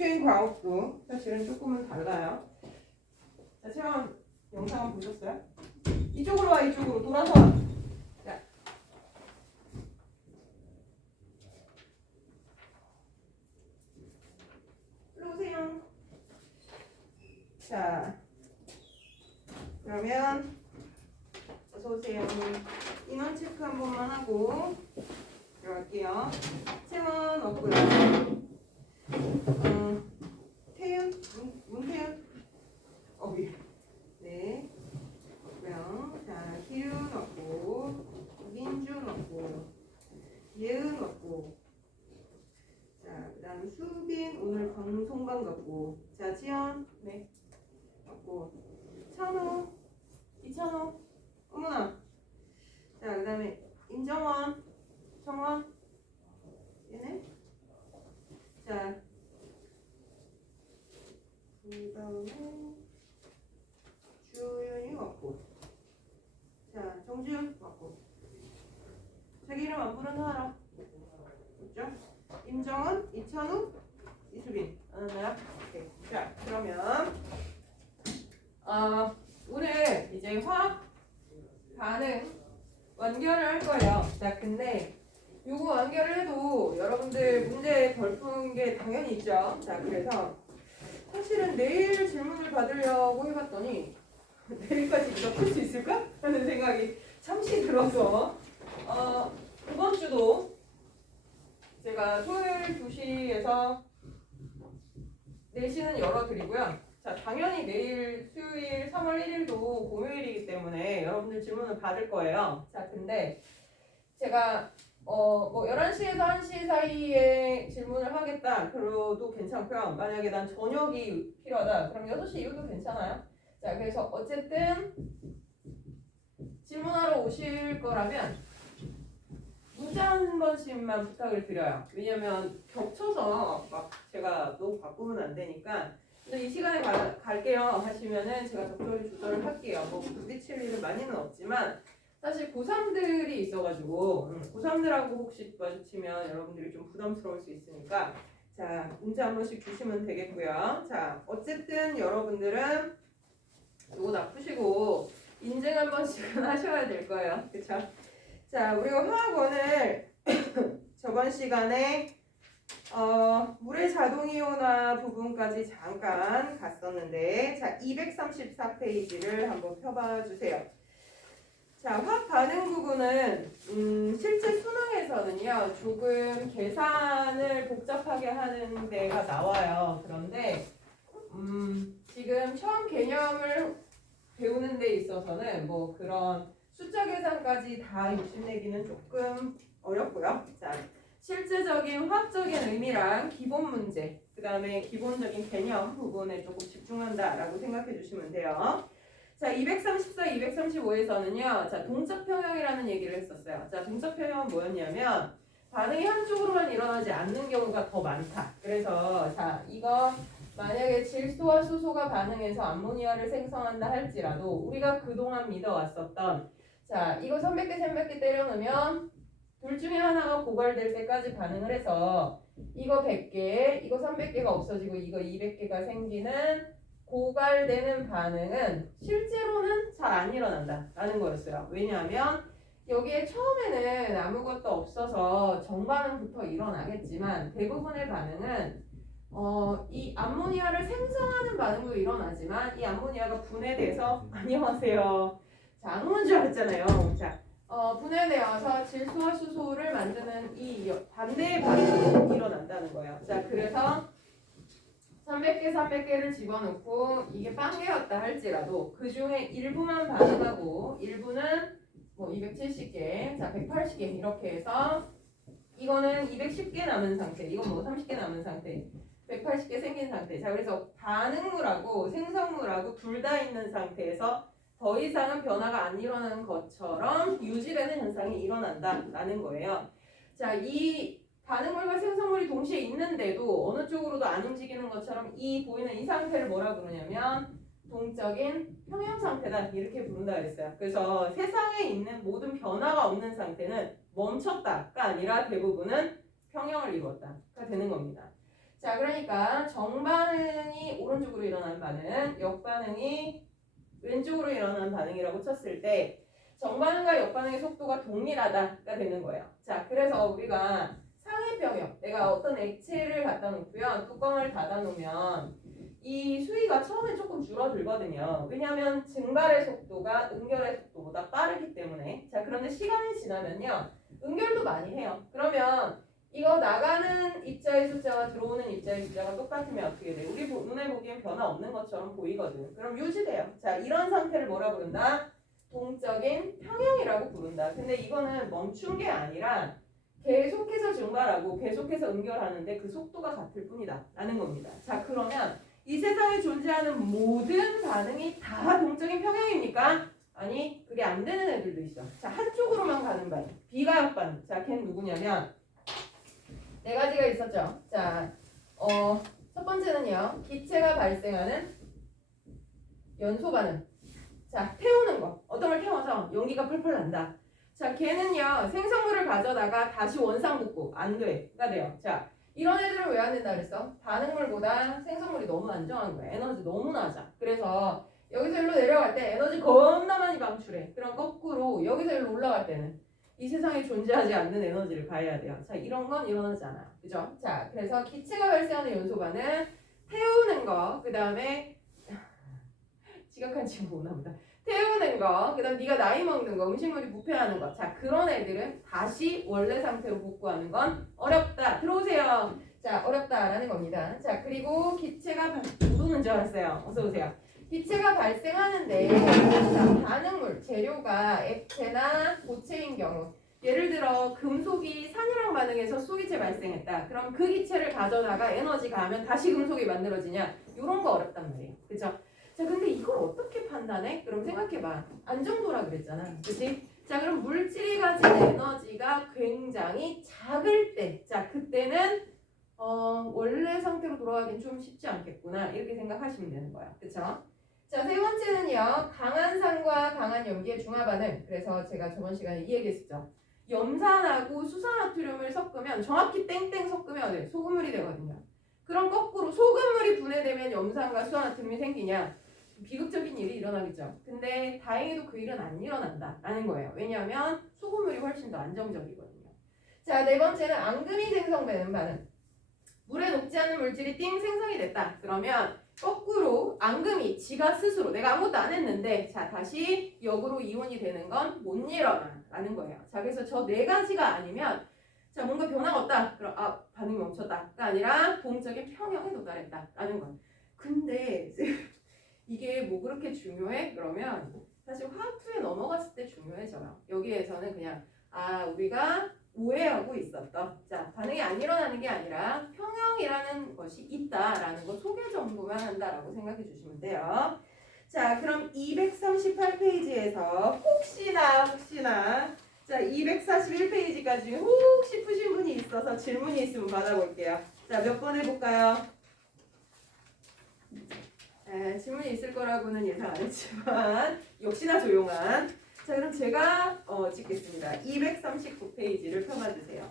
최인 과학도 사실은 조금은 달라요. 자, 체험 영상 보셨어요? 이쪽으로 와, 이쪽으로 돌아서 와. 자, 일로 오세요. 자, 그러면 어서 오세요. 인원 체크 한 번만 하고 들어갈게요. 채원 없고요. 태윤, 문태윤, 위. 네, 없고요. 자, 기윤 없고, 민준 없고, 예은 없고. 자, 그다음 수빈 오늘 방송반 같고. 자, 지연, 네, 없고. 찬호, 이찬호, 어머나. 자, 그다음에 임정원, 정원, 얘네. 자, 그다음에 주윤이 왔고. 자, 정지윤 왔고. 자기 이름 안 부르는 사람 있죠? 임정원, 이찬우, 이수빈. 알았나요? 오케이. 자, 그러면 오늘 이제 화학 반응 완결을 할 거예요. 자, 근데 요거 완결을 해도 여러분들 문제 덜 푼 게 당연히 있죠. 자, 그래서 사실은 내일 질문을 받으려고 해봤더니 내일까지 이거 풀 수 있을까? 하는 생각이 잠시 들어서 이번 주도 제가 토요일 2시에서 4시는 열어드리고요. 자, 당연히 내일 수요일 3월 1일도 공휴일이기 때문에 여러분들 질문을 받을 거예요. 자, 근데 제가 뭐 11시에서 1시 사이에 질문을 하겠다 그래도 괜찮고요. 만약에 난 저녁이 필요하다 그럼 6시 이후도 괜찮아요. 자, 그래서 어쨌든 질문하러 오실 거라면 문자 한 번씩만 부탁을 드려요. 왜냐면 겹쳐서 막 제가 너무 바꾸면 안 되니까 이 시간에 갈게요 하시면은 제가 적절히 조절을 할게요. 뭐 부딪힐 일은 많이는 없지만 사실 고3들이 있어가지고 고3들하고 혹시 마주치면 여러분들이 좀 부담스러울 수 있으니까 자, 문자 한 번씩 주시면 되겠고요. 자, 어쨌든 여러분들은 이거 다 푸시고 인증 한 번씩은 하셔야 될 거예요. 그쵸? 자, 우리가 화학원을 저번 시간에 물의 자동이온화 부분까지 잠깐 갔었는데 자, 234페이지를 한번 펴봐 주세요. 자, 화학 반응 부분은 실제 수능에서는요 조금 계산을 복잡하게 하는 데가 나와요. 그런데 지금 처음 개념을 배우는 데 있어서는 뭐 그런 숫자 계산까지 다 욕심내기는 조금 어렵고요. 자, 실제적인 화학적인 의미랑 기본 문제, 그 다음에 기본적인 개념 부분에 조금 집중한다라고 생각해 주시면 돼요. 자, 234, 235에서는요, 자, 동적 평형이라는 얘기를 했었어요. 자, 동적 평형은 뭐였냐면 반응이 한쪽으로만 일어나지 않는 경우가 더 많다. 그래서 자, 이거 만약에 질소와 수소가 반응해서 암모니아를 생성한다 할지라도 우리가 그동안 믿어왔었던 자, 이거 300개, 300개 때려놓으면 둘 중에 하나가 고갈될 때까지 반응을 해서 이거 100개, 이거 300개가 없어지고 이거 200개가 생기는 고갈되는 반응은 실제로는 잘 안 일어난다 라는 거였어요. 왜냐하면 여기에 처음에는 아무것도 없어서 정반응부터 일어나겠지만 대부분의 반응은 이 암모니아를 생성하는 반응도 일어나지만 이 암모니아가 분해돼서 안녕하세요. 자, 안 오는 줄 알았잖아요. 자, 분해되어서 질소와 수소를 만드는 이 반대의 반응도 일어난다는 거예요. 자, 그래서 300개, 300개를 집어넣고 이게 빵개였다 할지라도 그 중에 일부만 반응하고 일부는 뭐 270개, 자 180개 이렇게 해서 이거는 210개 남은 상태, 이건 뭐 30개 남은 상태, 180개 생긴 상태. 자, 그래서 반응물하고 생성물하고 둘 다 있는 상태에서 더 이상은 변화가 안 일어나는 것처럼 유지되는 현상이 일어난다라는 거예요. 자, 이 반응물과 생성물이 동시에 있는데도 어느 쪽으로도 안 움직이는 것처럼 이 보이는 이 상태를 뭐라 그러냐면 동적인 평형 상태다 이렇게 부른다 했어요. 그래서 세상에 있는 모든 변화가 없는 상태는 멈췄다가 아니라 대부분은 평형을 이루었다가 되는 겁니다. 자, 그러니까 정반응이 오른쪽으로 일어나는 반응, 역반응이 왼쪽으로 일어나는 반응이라고 쳤을 때 정반응과 역반응의 속도가 동일하다가 되는 거예요. 자, 그래서 우리가 상해병역, 내가 어떤 액체를 갖다 놓고요, 뚜껑을 닫아 놓으면 이 수위가 처음에 조금 줄어들거든요. 왜냐하면 증발의 속도가 응결의 속도보다 빠르기 때문에. 자, 그런데 시간이 지나면요, 응결도 많이 해요. 그러면 이거 나가는 입자의 숫자와 들어오는 입자의 숫자가 똑같으면 어떻게 돼? 우리 눈에 보기엔 변화 없는 것처럼 보이거든. 그럼 유지돼요. 자, 이런 상태를 뭐라 부른다? 동적인 평형이라고 부른다. 근데 이거는 멈춘 게 아니라 계속해서 증발하고 계속해서 응결하는데 그 속도가 같을 뿐이다 라는 겁니다. 자, 그러면 이 세상에 존재하는 모든 반응이 다 동적인 평형입니까? 아니, 그게 안 되는 애들도 있어. 자, 한쪽으로만 가는 반응, 비가역 반응. 자, 걔는 누구냐면 네 가지가 있었죠. 자, 첫 번째는요, 기체가 발생하는 연소 반응. 자, 태우는 거. 어떤 걸 태워서 연기가 펄펄 난다. 자, 걔는요, 생성물을 가져다가 다시 원상복구 안 돼가 돼요. 자, 이런 애들은 왜 안 된다 그랬어? 반응물보다 생성물이 너무 안정한 거야. 에너지 너무 낮아. 그래서 여기서 일로 내려갈 때 에너지 겁나 많이 방출해. 그럼 거꾸로 여기서 일로 올라갈 때는 이 세상에 존재하지 않는 에너지를 가해야 돼요. 자, 이런 건 일어나지 않아요. 그죠? 자, 그래서 기체가 발생하는 연소반은 태우는 거, 그 다음에 지각한 친구 오나 보다. 태우는 거, 그 다음 네가 나이 먹는 거, 음식물이 부패하는 거. 자, 그런 애들은 다시 원래 상태로 복구하는 건 어렵다. 들어오세요. 자, 어렵다라는 겁니다. 자, 그리고 기체가 모르는 줄 알았어요. 어서 오세요. 기체가 발생하는데 자, 반응물, 재료가 액체나 고체인 경우 예를 들어 금속이 산이랑 반응해서 수기체 발생했다. 그럼 그 기체를 가져다가 에너지 가하면 다시 금속이 만들어지냐? 이런 거 어렵단 말이에요. 그죠? 자, 근데 이걸 어떻게 판단해? 그럼 생각해봐. 안정도라 그랬잖아. 그치? 자, 그럼 물질이 가진 에너지가 굉장히 작을 때, 자, 그때는 원래 상태로 돌아가긴 좀 쉽지 않겠구나. 이렇게 생각하시면 되는 거야. 그쵸? 자, 세 번째는요, 강한 산과 강한 염기의 중화 반응. 그래서 제가 저번 시간에 이 얘기했었죠. 염산하고 수산나트륨을 섞으면 정확히 땡땡 섞으면 네, 소금물이 되거든요. 그럼 거꾸로 소금물이 분해되면 염산과 수산나트륨이 생기냐? 비극적인 일이 일어나겠죠. 근데 다행히도 그 일은 안 일어난다라는 거예요. 왜냐하면 소금물이 훨씬 더 안정적이거든요. 자, 네 번째는 앙금이 생성되는 반응. 물에 녹지 않은 물질이 띵 생성이 됐다. 그러면 거꾸로 앙금이 지가 스스로 내가 아무것도 안 했는데 자 다시 역으로 이온이 되는 건 못 일어나라는 거예요. 자, 그래서 저 네 가지가 아니면 자 뭔가 변화가 없다. 그럼 반응이 멈췄다가 아니라 동적인 평형에 도달했다라는 거예요. 근데 이게 뭐 그렇게 중요해? 그러면 사실 화학2에 넘어갔을 때 중요해져요. 여기에서는 그냥 우리가 오해하고 있었던 자 반응이 안 일어나는 게 아니라 평형이라는 것이 있다라는 거 소개 정도만 한다라고 생각해 주시면 돼요. 자, 그럼 238페이지에서 혹시나 자 241페이지까지 혹시 푸신 분이 있어서 질문이 있으면 받아볼게요. 자, 몇 번 해볼까요? 질문이 있을 거라고는 예상 안 했지만 역시나 조용한. 자, 그럼 제가 찍겠습니다. 239페이지를 펴봐주세요.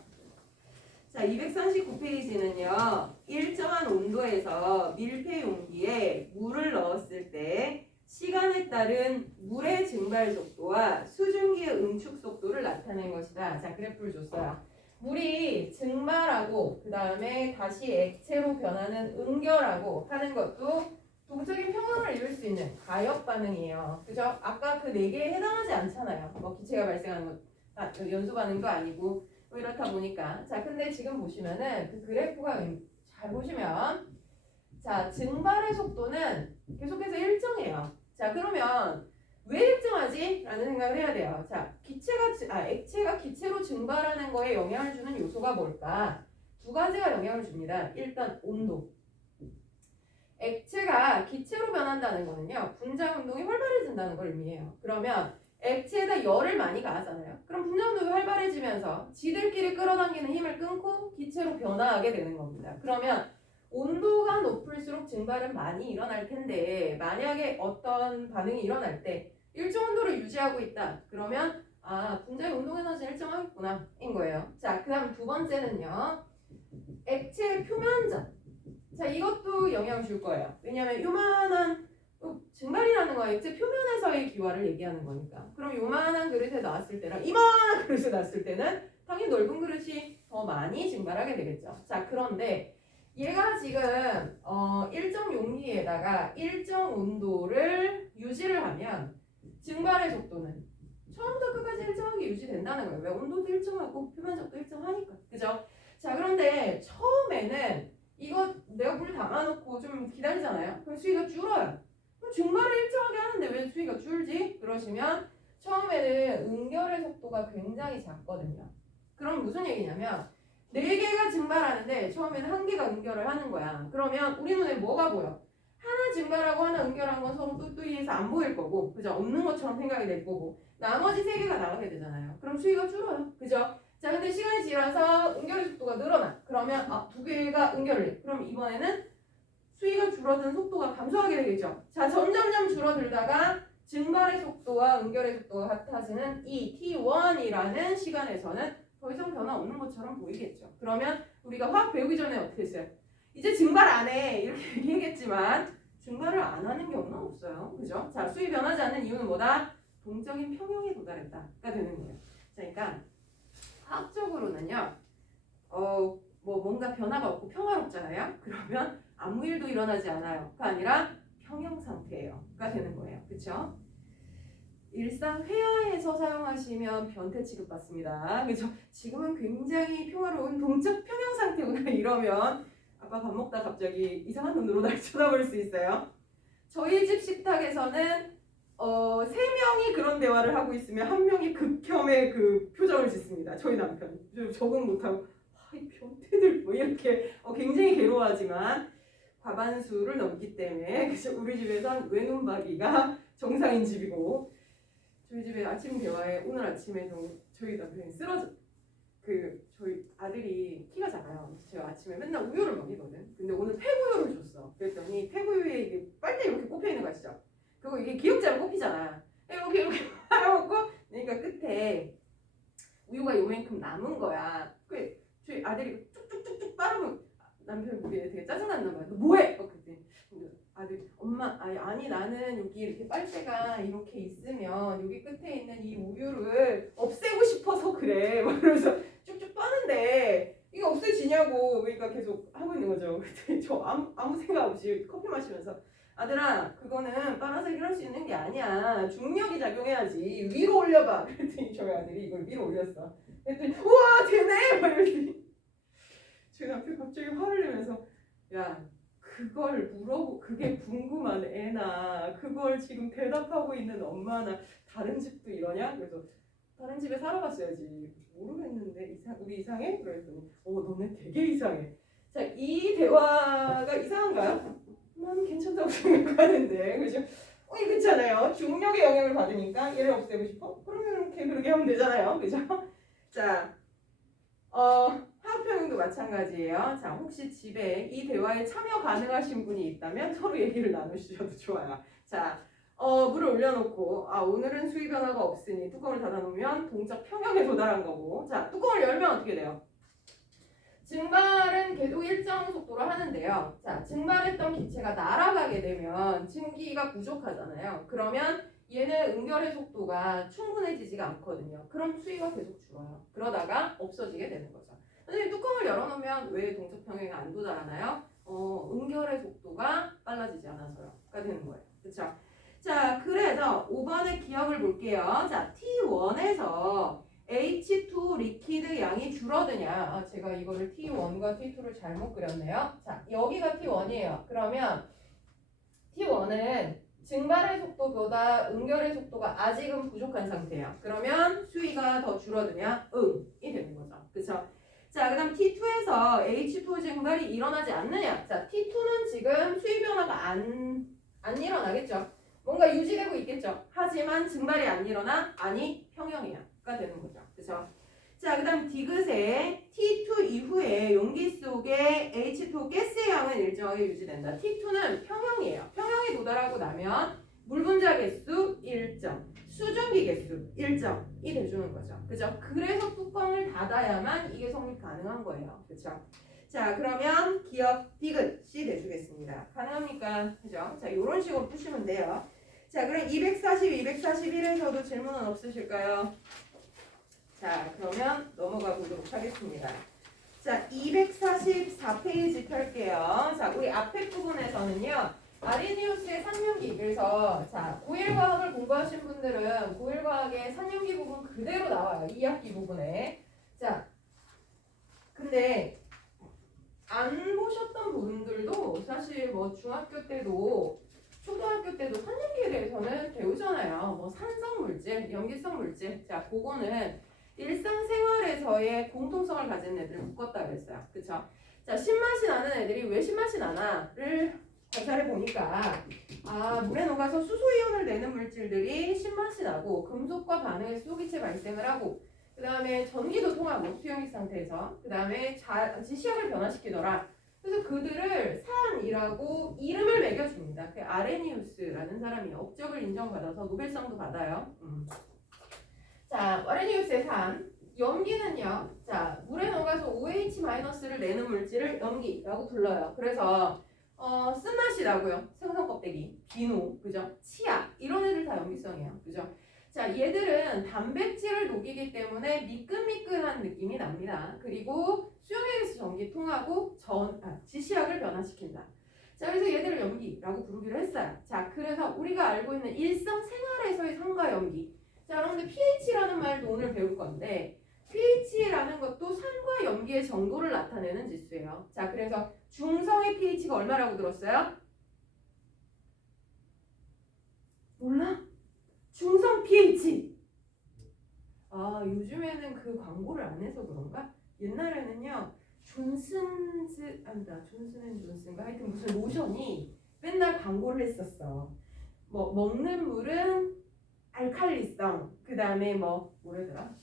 자, 239페이지는요. 일정한 온도에서 밀폐 용기에 물을 넣었을 때 시간에 따른 물의 증발 속도와 수증기의 응축 속도를 나타낸 것이다. 자, 그래프를 줬어요. 물이 증발하고 그 다음에 다시 액체로 변하는 응결하고 하는 것도 동적인 평형을 이룰 수 있는 가역 반응이에요. 그죠? 아까 그 네 개에 해당하지 않잖아요. 뭐 기체가 발생하는 것, 연소 반응도 아니고 뭐 이렇다 보니까. 자, 근데 지금 보시면은 그 그래프가 잘 보시면 자, 증발의 속도는 계속해서 일정해요. 자, 그러면 왜 일정하지? 라는 생각을 해야 돼요. 자, 액체가 기체로 증발하는 거에 영향을 주는 요소가 뭘까? 두 가지가 영향을 줍니다. 일단 온도. 액체가 기체로 변한다는 거는요, 분자 운동이 활발해진다는 걸 의미해요. 그러면 액체에다 열을 많이 가하잖아요. 그럼 분자 운동이 활발해지면서 지들끼리 끌어당기는 힘을 끊고 기체로 변화하게 되는 겁니다. 그러면 온도가 높을수록 증발은 많이 일어날 텐데 만약에 어떤 반응이 일어날 때 일정 온도를 유지하고 있다. 그러면 분자의 운동 에너지 일정하겠구나 인 거예요. 자, 그 다음 두 번째는요, 액체의 표면적. 영향을 줄 거예요. 왜냐하면 요만한 증발이라는 건 액체 표면에서의 기화를 얘기하는 거니까. 그럼 요만한 그릇에 나왔을 때랑 이만한 그릇에 나왔을 때는 당연히 넓은 그릇이 더 많이 증발하게 되겠죠. 자, 그런데 얘가 지금 일정 용리에다가 일정 온도를 유지를 하면 증발의 속도는 처음부터 끝까지 일정하게 유지된다는 거예요. 왜? 온도도 일정하고 표면적도 일정하니까. 그죠? 자, 그런데 처음에는 이거 내가 물 담아놓고 좀 기다리잖아요. 그럼 수위가 줄어요. 그럼 증발을 일정하게 하는데 왜 수위가 줄지? 그러시면 처음에는 응결의 속도가 굉장히 작거든요. 그럼 무슨 얘기냐면 4개가 증발하는데 처음에는 1개가 응결을 하는 거야. 그러면 우리 눈에 뭐가 보여? 하나 증발하고 하나 응결한 건 서로 뚜뚜이해서 안 보일 거고, 그죠? 없는 것처럼 생각이 될 거고, 나머지 3개가 나가게 되잖아요. 그럼 수위가 줄어요. 그죠? 자, 근데 시간이 지나서 응결의 속도가 늘어나. 그러면 2개가 응결을 해. 그럼 이번에는 수위가 줄어든 속도가 감소하게 되겠죠. 자, 점점점 줄어들다가 증발의 속도와 응결의 속도가 같아지는 이 T1이라는 시간에서는 더 이상 변화 없는 것처럼 보이겠죠. 그러면 우리가 화학 배우기 전에 어떻게 했어요? 이제 증발 안 해. 이렇게 얘기했지만 증발을 안 하는 경우는 없어요. 그죠? 자, 수위 변하지 않는 이유는 뭐다? 동적인 평형에 도달했다가 되는 거예요. 자, 그러니까 화학적으로는요. 뭔가 변화가 없고 평화롭잖아요. 그러면 아무 일도 일어나지 않아요.가 아니라 평형 상태예요.가 되는 거예요. 그렇죠? 일상 회화에서 사용하시면 변태 취급받습니다. 그죠? 지금은 굉장히 평화로운 동적 평형 상태구나 이러면 아빠 밥 먹다 갑자기 이상한 눈으로 날 쳐다볼 수 있어요. 저희 집 식탁에서는 3명이 그런 대화를 하고 있으면 1명이 극혐의 그 표정을 짓습니다. 저희 남편. 적응 못하고 이 변태들 뭐 이렇게 굉장히 괴로워하지만 과반수를 넘기 때문에 그래서 우리 집에선 외눈박이가 정상인 집이고 저희 집에 아침 대화에 오늘 아침에 저희 남편이 쓰러져 저희 아들이 키가 작아요. 그래서 제가 아침에 맨날 우유를 먹이거든. 근데 오늘 폐구유를 줬어. 그랬더니 폐구유에 이게 빨대 이렇게 꼽혀 있는 거 아시죠? 그리고 이게 기억자로 꼽히잖아. 이렇게 빨아먹고 그러니까 끝에 우유가 요만큼 남은 거야. 저희 아들이 쭉쭉쭉쭉 빨아먹 남편 보기에 되게 짜증났나 봐요. 너 뭐해? 그랬더니 아들 엄마 아니 나는 여기 이렇게 빨대가 이렇게 있으면 여기 끝에 있는 이 우유를 없애고 싶어서 그래. 그래서 쭉쭉 빠는데 이게 없애지냐고 그러니까 계속 하고 있는 거죠. 그랬더니 저 아무 생각 없이 커피 마시면서 아들아 그거는 빨아서 일할 수 있는 게 아니야. 중력이 작용해야지. 위로 올려봐. 그랬더니 저희 아들이 이걸 위로 올렸어. 그랬더니 우와 되네. 이러더니 저희 남편 갑자기 화를 내면서 야 그걸 물어보고 그게 궁금한 애나 그걸 지금 대답하고 있는 엄마나 다른 집도 이러냐? 그래서 다른 집에 살아봤어야지. 모르겠는데 우리 이상해? 그랬더니 너네 되게 이상해. 자, 이 대화가 이상한가요? 난 괜찮다고 생각하는데 그죠? 그렇잖아요. 중력의 영향을 받으니까 얘를 없애고 싶어? 그러면 그렇게 하면 되잖아요. 그죠? 자, 화학평형도 마찬가지예요. 자, 혹시 집에 이 대화에 참여 가능하신 분이 있다면 서로 얘기를 나누셔도 좋아요. 자, 물을 올려놓고 오늘은 수위 변화가 없으니 뚜껑을 닫아놓으면 동적 평형에 도달한 거고 자, 뚜껑을 열면 어떻게 돼요? 증발은 계속 일정 속도로 하는데요. 자, 증발했던 기체가 날아가게 되면 증기가 부족하잖아요. 그러면 얘는 응결의 속도가 충분해지지가 않거든요. 그럼 수위가 계속 줄어요. 그러다가 없어지게 되는 거죠. 선생님 뚜껑을 열어놓으면 왜 동적 평형에 안 도달하나요? 응결의 속도가 빨라지지 않아서요가 되는 거예요. 그렇죠? 자, 그래서 5번의 기억을 볼게요. 자, T1에서 H2 리퀴드 양이 줄어드냐? 제가 이거를 T1과 T2를 잘못 그렸네요. 자, 여기가 T1이에요. 그러면 T1은 증발의 속도보다 응결의 속도가 아직은 부족한 상태예요. 그러면 수위가 더 줄어드냐? 이 되는 거죠. 그렇죠? 자, 그 다음 T2에서 H2 증발이 일어나지 않느냐? 자, T2는 지금 수위 변화가 안 일어나겠죠? 뭔가 유지되고 있겠죠? 하지만 증발이 안 일어나? 아니, 평형이야. 가 되는 거죠. 그렇죠? 자, 그 다음 디귿의 T2 이후에 용기 속에 H2 가스의 양은 일정하게 유지된다. T2는 평형이에요. 평형에 도달하고 나면 물 분자 개수 일정, 수증기 개수 일정이 돼주는 거죠. 그죠? 그래서 뚜껑을 닫아야만 이게 성립 가능한 거예요. 그렇죠? 자, 그러면 기억 디귿이 돼주겠습니다. 가능합니까? 그죠? 자, 이런 식으로 푸시면 돼요. 자, 그럼 240, 241에서도 질문은 없으실까요? 자, 그러면 넘어가 보도록 하겠습니다. 자, 244페이지 펼게요. 자, 우리 앞에 부분에서는요. 아레니우스의 3년기. 그래서 자, 고일과학을 공부하신 분들은 고일과학의 3년기 부분 그대로 나와요. 2학기 부분에. 자, 근데 안 보셨던 분들도 사실 뭐 중학교 때도 초등학교 때도 3년기에 대해서는 배우잖아요. 뭐 산성 물질, 염기성 물질. 자, 그거는 일상생활에서의 공통성을 가진 애들을 묶었다 그랬어요. 그쵸? 자, 신맛이 나는 애들이 왜 신맛이 나나를 관찰해 보니까 물에 녹아서 수소이온을 내는 물질들이 신맛이 나고 금속과 반응해서 소기체 발생을 하고 그 다음에 전기도 통하고 수용기 상태에서 그 다음에 지시약을 변화시키더라. 그래서 그들을 산이라고 이름을 매겨줍니다. 그 아레니우스라는 사람이 업적을 인정받아서 노벨상도 받아요. 자, 아레니우스의 산. 염기는요. 자, 물에 녹아서 OH-를 내는 물질을 염기라고 불러요. 그래서 쓴맛이 나고요. 생선 껍데기, 비누, 그죠? 치약 이런 애들 다 염기성이에요. 그죠? 자, 얘들은 단백질을 녹이기 때문에 미끈미끈한 느낌이 납니다. 그리고 수용액에서 전기 통하고 지시약을 변화시킨다. 자, 그래서 얘들을 염기라고 부르기로 했어요. 자, 그래서 우리가 알고 있는 일상생활에서의 산과 염기. 자, 여러분들 pH라는 말도 오늘 배울 건데 pH라는 것도 산과 염기의 정도를 나타내는 지수예요. 자, 그래서 중성의 pH가 얼마라고 들었어요? 몰라? 중성 pH. 요즘에는 그 광고를 안 해서 그런가? 옛날에는요. 존슨앤존슨인가 하여튼 무슨 로션이 맨날 광고를 했었어. 뭐 먹는 물은 알칼리성, 그 다음에 뭐래더라?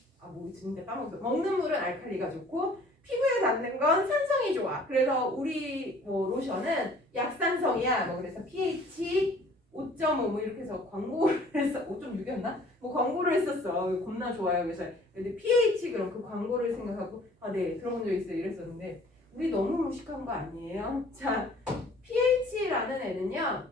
진짜 까먹었어. 먹는 물은 알칼리가 좋고 피부에 닿는 건 산성이 좋아. 그래서 우리 로션은 약산성이야. 그래서 pH 5.5 이렇게 해서 광고를 했어. 5.6이었나? 광고를 했었어. 겁나 좋아요. 그래서 근데 pH 그럼 그 광고를 생각하고 네 들어본 적 있어요. 이랬었는데 우리 너무 무식한 거 아니에요? 자, pH라는 애는요.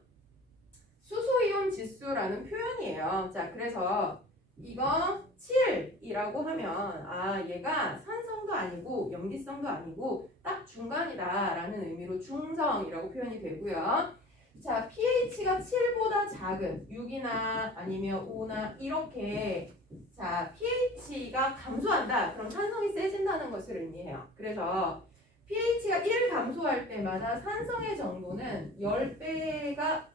수소이온 지수라는 표현이에요. 자, 그래서 이거 7이라고 하면 얘가 산성도 아니고 염기성도 아니고 딱 중간이다라는 의미로 중성이라고 표현이 되고요. 자, pH가 7보다 작은 6이나 아니면 5나 이렇게 자, pH가 감소한다. 그럼 산성이 세진다는 것을 의미해요. 그래서 pH가 1 감소할 때마다 산성의 정도는 10배가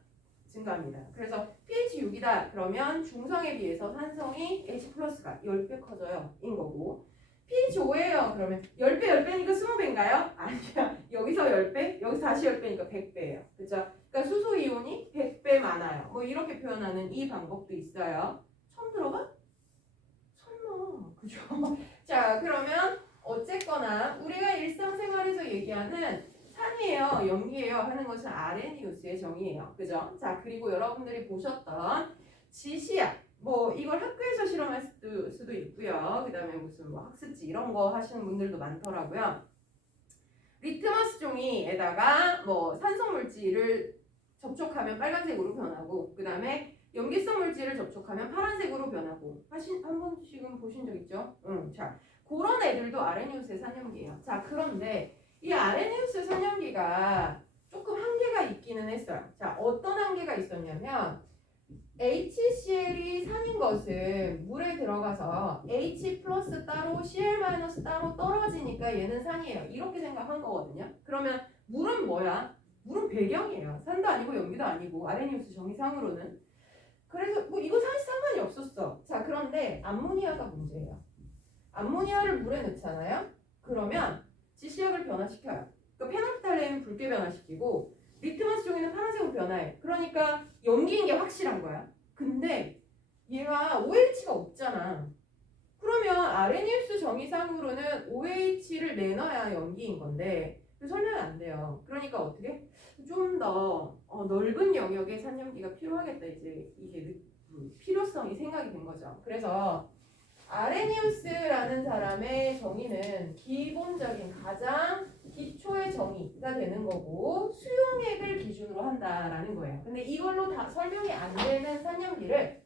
증가합니다. 그래서 pH 6이다. 그러면 중성에 비해서 산성이 H 플러스가 10배 커져요. 인 거고. pH 5예요. 그러면 10배, 10배니까 20배인가요? 아니야. 여기서 10배, 여기서 다시 10배니까 100배예요. 그죠? 그러니까 수소이온이 100배 많아요. 이렇게 표현하는 이 방법도 있어요. 처음 들어봐? 설마. 그죠? 자, 그러면 어쨌거나 우리가 일상생활에서 얘기하는 산이에요, 염기예요 하는 것은 아레니우스의 정의예요. 그죠? 자, 그리고 여러분들이 보셨던 지시약 이걸 학교에서 실험할 수도 있고요. 그 다음에 무슨 학습지 이런 거 하시는 분들도 많더라고요. 리트머스 종이에다가 산성 물질을 접촉하면 빨간색으로 변하고 그 다음에 염기성 물질을 접촉하면 파란색으로 변하고 한 번씩은 보신 적 있죠? 자, 그런 애들도 아레니우스의 산염기예요. 자, 그런데 이 아레니우스 산염기가 조금 한계가 있기는 했어요. 자, 어떤 한계가 있었냐면 HCl이 산인 것은 물에 들어가서 H 플러스 따로 Cl 마이너스 따로 떨어지니까 얘는 산이에요. 이렇게 생각한 거거든요. 그러면 물은 뭐야? 물은 배경이에요. 산도 아니고 염기도 아니고 아레니우스 정의상으로는. 그래서 이거 사실 상관이 없었어. 자, 그런데 암모니아가 문제예요. 암모니아를 물에 넣잖아요. 그러면 지시약을 변화시켜요. 그러니까 페놀프탈레인 붉게 변화시키고 리트머스 종이는 파란색으로 변화해. 그러니까 염기인 게 확실한 거야. 근데 얘가 OH가 없잖아. 그러면 아레니우스 정의상으로는 OH를 내놔야 염기인 건데 설명이 안 돼요. 그러니까 어떻게? 좀 더 넓은 영역의 산염기가 필요하겠다. 이제 이게 필요성이 생각이 된 거죠. 그래서 아레니우스라는 사람의 정의는 기본적인 가장 기초의 정의가 되는 거고 수용액을 기준으로 한다라는 거예요. 근데 이걸로 다 설명이 안 되는 산염기를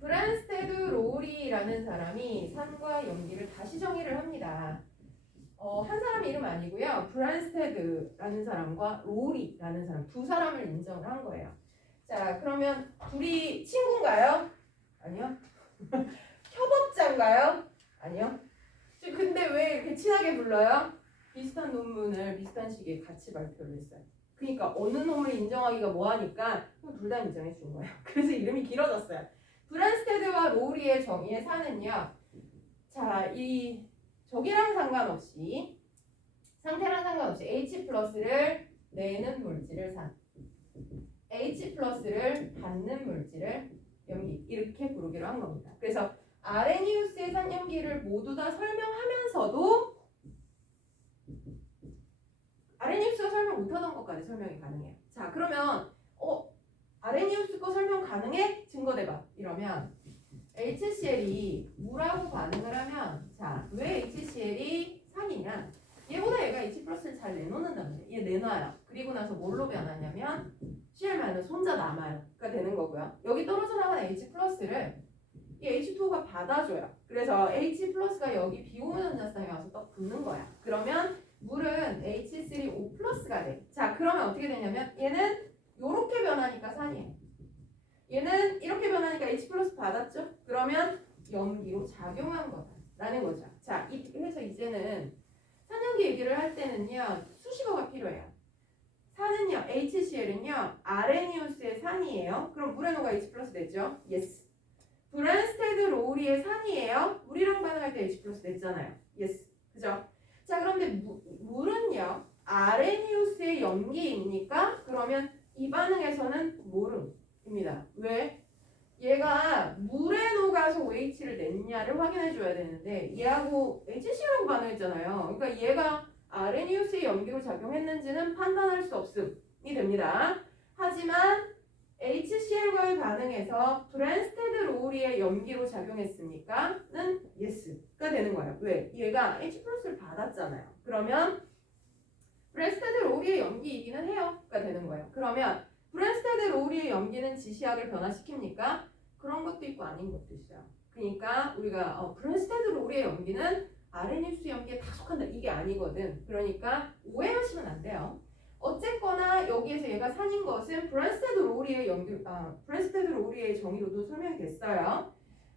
브란스테드 로리라는 사람이 산과 염기를 다시 정의를 합니다. 한 사람 이름 아니고요. 브란스테드라는 사람과 로리라는 사람 두 사람을 인정을 한 거예요. 자, 그러면 둘이 친구인가요? 아니요. 협업자인가요? 아니요. 근데 왜 이렇게 친하게 불러요? 비슷한 논문을 비슷한 시기에 같이 발표를 했어요. 그러니까 어느 놈을 인정하기가 뭐하니까 둘 다 인정해 준 거예요. 그래서 이름이 길어졌어요. 브란스테드와 로리의 정의의 산은요. 자, 이 적이랑 상관없이 상태랑 상관없이 H 플러스를 내는 물질을 산, H 플러스를 받는 물질을 염기 이렇게 부르기로 한 겁니다. 그래서 아레니우스의 산염기를 모두 다 설명하면서도 아레니우스가 설명 못하던 것까지 설명이 가능해요. 자, 그러면 아레니우스 거 설명 가능해? 증거대봐. 이러면 HCl이 물하고 반응을 하면 자, 왜 HCl이 산이냐? 얘보다 얘가 H 플러스를 잘 내놓는단 말이에요. 얘 내놔요. 그리고 나서 뭘로 변하냐면 Cl 혼자 남아요. 가 되는 거고요. 여기 떨어져 나간 H 플러스를 이 H2O가 받아줘요. 그래서 H 플러스가 여기 비오는 연자쌍에 와서 딱 붙는 거야. 그러면 물은 H3O 플러스가 돼. 자, 그러면 어떻게 되냐면 얘는 이렇게 변하니까 산이에요. 얘는 이렇게 변하니까 H 플러스 받았죠? 그러면 염기로 작용한 거다라는 거죠. 자, 그래서 이제는 산염기 얘기를 할 때는요 수식어가 필요해요. 산은요, HCl은요 아레니우스의 산이에요. 그럼 물에 녹아 H 플러스 됐죠? Yes. 브란스테드 로리의 산이에요. 물이랑 반응할 때 H 플러스 냈잖아요. Yes. 그죠? 자, 그런데 물은요 아레니우스의 염기입니까? 그러면 이 반응에서는 모름입니다. 왜? 얘가 물에 녹아서 OH를 냈냐를 확인해 줘야 되는데 얘하고 HCl하고 반응했잖아요. 그러니까 얘가 아레니우스의 염기로 작용했는지는 판단할 수 없음이 됩니다. 하지만 HCl과의 반응에서 브란스테드 로리의 염기로 작용했습니까? 는 yes가 되는 거예요. 왜? 얘가 H 플러스를 받았잖아요. 그러면 브란스테드 로리의 염기이기는 해요가 되는 거예요. 그러면 브란스테드 로리의 염기는 지시약을 변화시킵니까? 그런 것도 있고 아닌 것도 있어요. 그러니까 우리가 브란스테드 로리의 염기는 아레니우스 염기에 다 속한다 이게 아니거든. 그러니까 오해하시면 안 돼요. 어쨌거나 여기에서 얘가 산인 것은 브란스테드 로리의 정의로도 설명이 됐어요.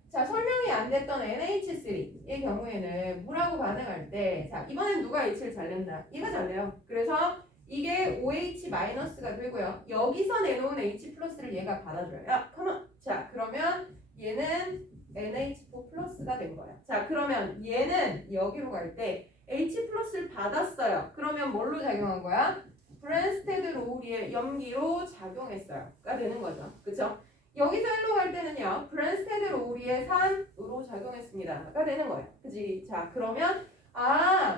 자, 설명이 안 됐던 NH3의 경우에는 물하고 반응할 때, 자, 이번엔 누가 H를 잘 낸다? 얘가 잘 내요. 그래서 이게 OH-가 되고요. 여기서 내놓은 H 플러스를 얘가 받아줘요. 야, 컴온. 자, 그러면 얘는 NH4 플러스가 된 거예요. 자, 그러면 얘는 여기로 갈 때 H 플러스를 받았어요. 그러면 뭘로 작용한 거야? 브란스테드 로리의 염기로 작용했어요.가 되는 거죠. 그쵸? 여기서 일로 갈 때는요. 브란스테드 로리의 산으로 작용했습니다.가 되는 거예요. 그치? 자, 그러면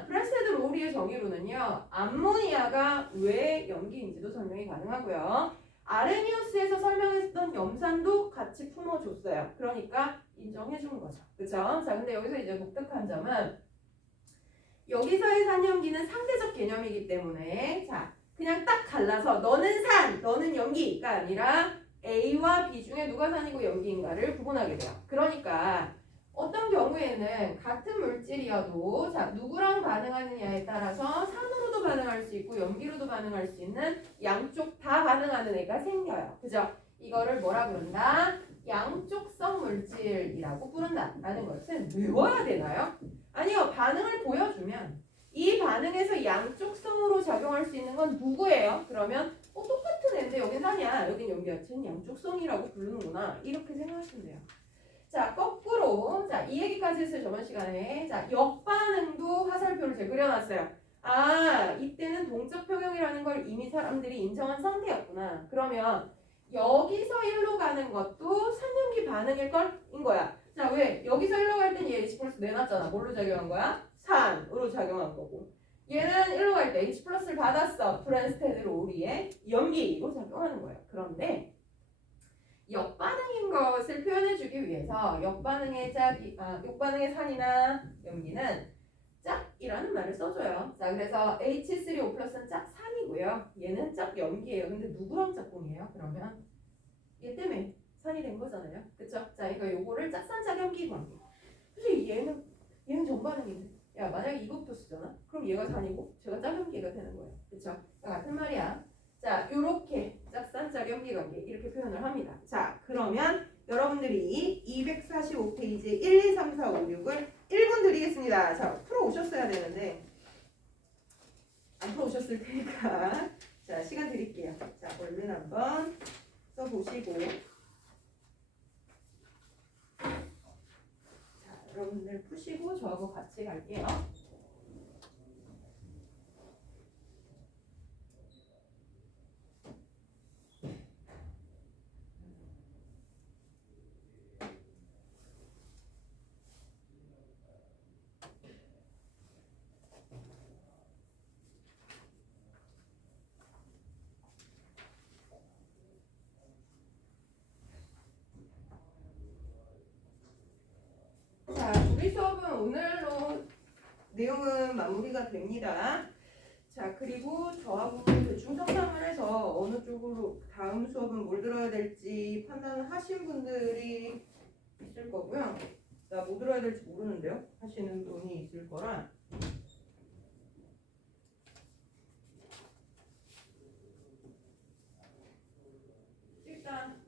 브란스테드 로리의 정의로는요. 암모니아가 왜 염기인지도 설명이 가능하고요. 아레니우스에서 설명했던 염산도 같이 품어줬어요. 그러니까 인정해준 거죠. 그쵸? 자, 근데 여기서 이제 독특한 점은 여기서의 산염기는 상대적 개념이기 때문에 자, 그냥 딱 갈라서 너는 산, 너는 염기가 아니라 A와 B 중에 누가 산이고 염기인가를 구분하게 돼요. 그러니까 어떤 경우에는 같은 물질이어도 자, 누구랑 반응하느냐에 따라서 산으로도 반응할 수 있고 염기로도 반응할 수 있는 양쪽 다 반응하는 애가 생겨요. 그죠? 이거를 뭐라 부른다? 양쪽성 물질이라고 부른다라는 것은 외워야 되나요? 아니요. 반응을 보여주면 이 반응에서 양쪽성으로 작용할 수 있는 건 누구예요? 그러면 똑같은 애인데 여긴 산이야. 여긴 염기야. 쟤는 양쪽성이라고 부르는구나. 이렇게 생각하시면 돼요. 자, 거꾸로 자, 이 얘기까지 했어요. 저번 시간에. 자, 역반응도 화살표를 제가 그려놨어요. 이때는 동적 평형이라는 걸 이미 사람들이 인정한 상태였구나. 그러면 여기서 일로 가는 것도 산염기 반응일 걸인 거야. 자, 왜? 여기서 일로 갈 땐 얘 H 플러스 내놨잖아. 뭘로 작용한 거야? 산으로 작용한 거고. 얘는 일로 갈 때 H 플러스를 받았어. 브란스테드 로리의 염기로 작용하는 거예요. 그런데 역반응인 것 이것을 표현해주기 위해서 역반응의 산이나 염기는 짝이라는 말을 써줘요. 자, 그래서 H3O 플러스는 짝산이고요. 얘는 짝염기예요. 근데 누구랑 짝꿍이에요? 그러면 얘 때문에 산이 된 거잖아요. 그쵸? 자, 그러니까 요거를 짝산 짝염기 관계. 사실 얘는 정반응인데. 야, 만약에 이것도 쓰잖아? 그럼 얘가 산이고 제가 짝염기가 되는 거예요. 그쵸? 같은 말이야. 자, 요렇게 짝산 짝염기 관계 이렇게 표현을 합니다. 자, 그러면 여러분들이 245페이지 1, 2, 3, 4, 5, 6을 1분 드리겠습니다. 자, 풀어 오셨어야 되는데 안 풀어 오셨을 테니까 자, 시간 드릴게요. 자, 얼른 한번 써보시고 자, 여러분들 푸시고 저하고 같이 갈게요. 자, 우리 수업은 오늘로 내용은 마무리가 됩니다. 자, 그리고 저하고 대충 상담을 해서 어느 쪽으로 다음 수업은 뭘 들어야 될지 판단을 하신 분들이 있을 거고요. 나 뭐 들어야 될지 모르는데요. 하시는 분이 있을 거라. 일단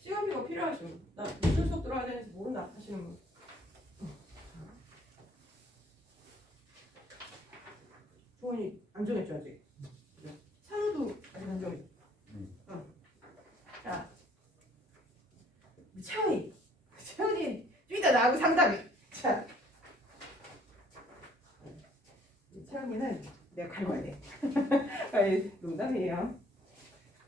시간표가 필요하신 분, 나 무슨 수업 들어야 되는지 모른다 하시는 분. 조원이 안 정했죠 아직? 찬우도 아직 안 정했죠? 자, 채원이 좀 이따 나하고 상담해. 자, 채원이는 내가 갈궈야 돼. 아니, 농담이에요.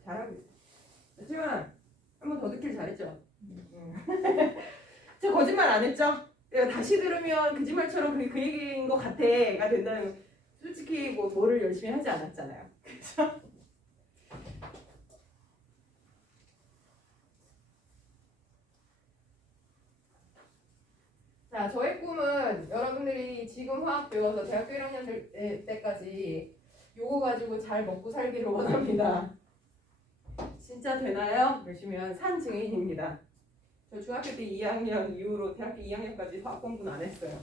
잘하고 있어. 채원아, 한 번 더 듣길 잘했죠? 저 거짓말 안 했죠? 내가 다시 들으면 거짓말처럼 그 얘기인 것 같아가 된다면 솔직히 뭐를 열심히 하지 않았잖아요. 그래서 자, 저의 꿈은 여러분들이 지금 화학 배워서 대학교 1학년 될 때까지 요거 가지고 잘 먹고 살기를 원합니다. 진짜 되나요? 열심히 한 산 증인입니다. 저 중학교 때 2학년 이후로 대학교 2학년까지 화학 공부는 안 했어요.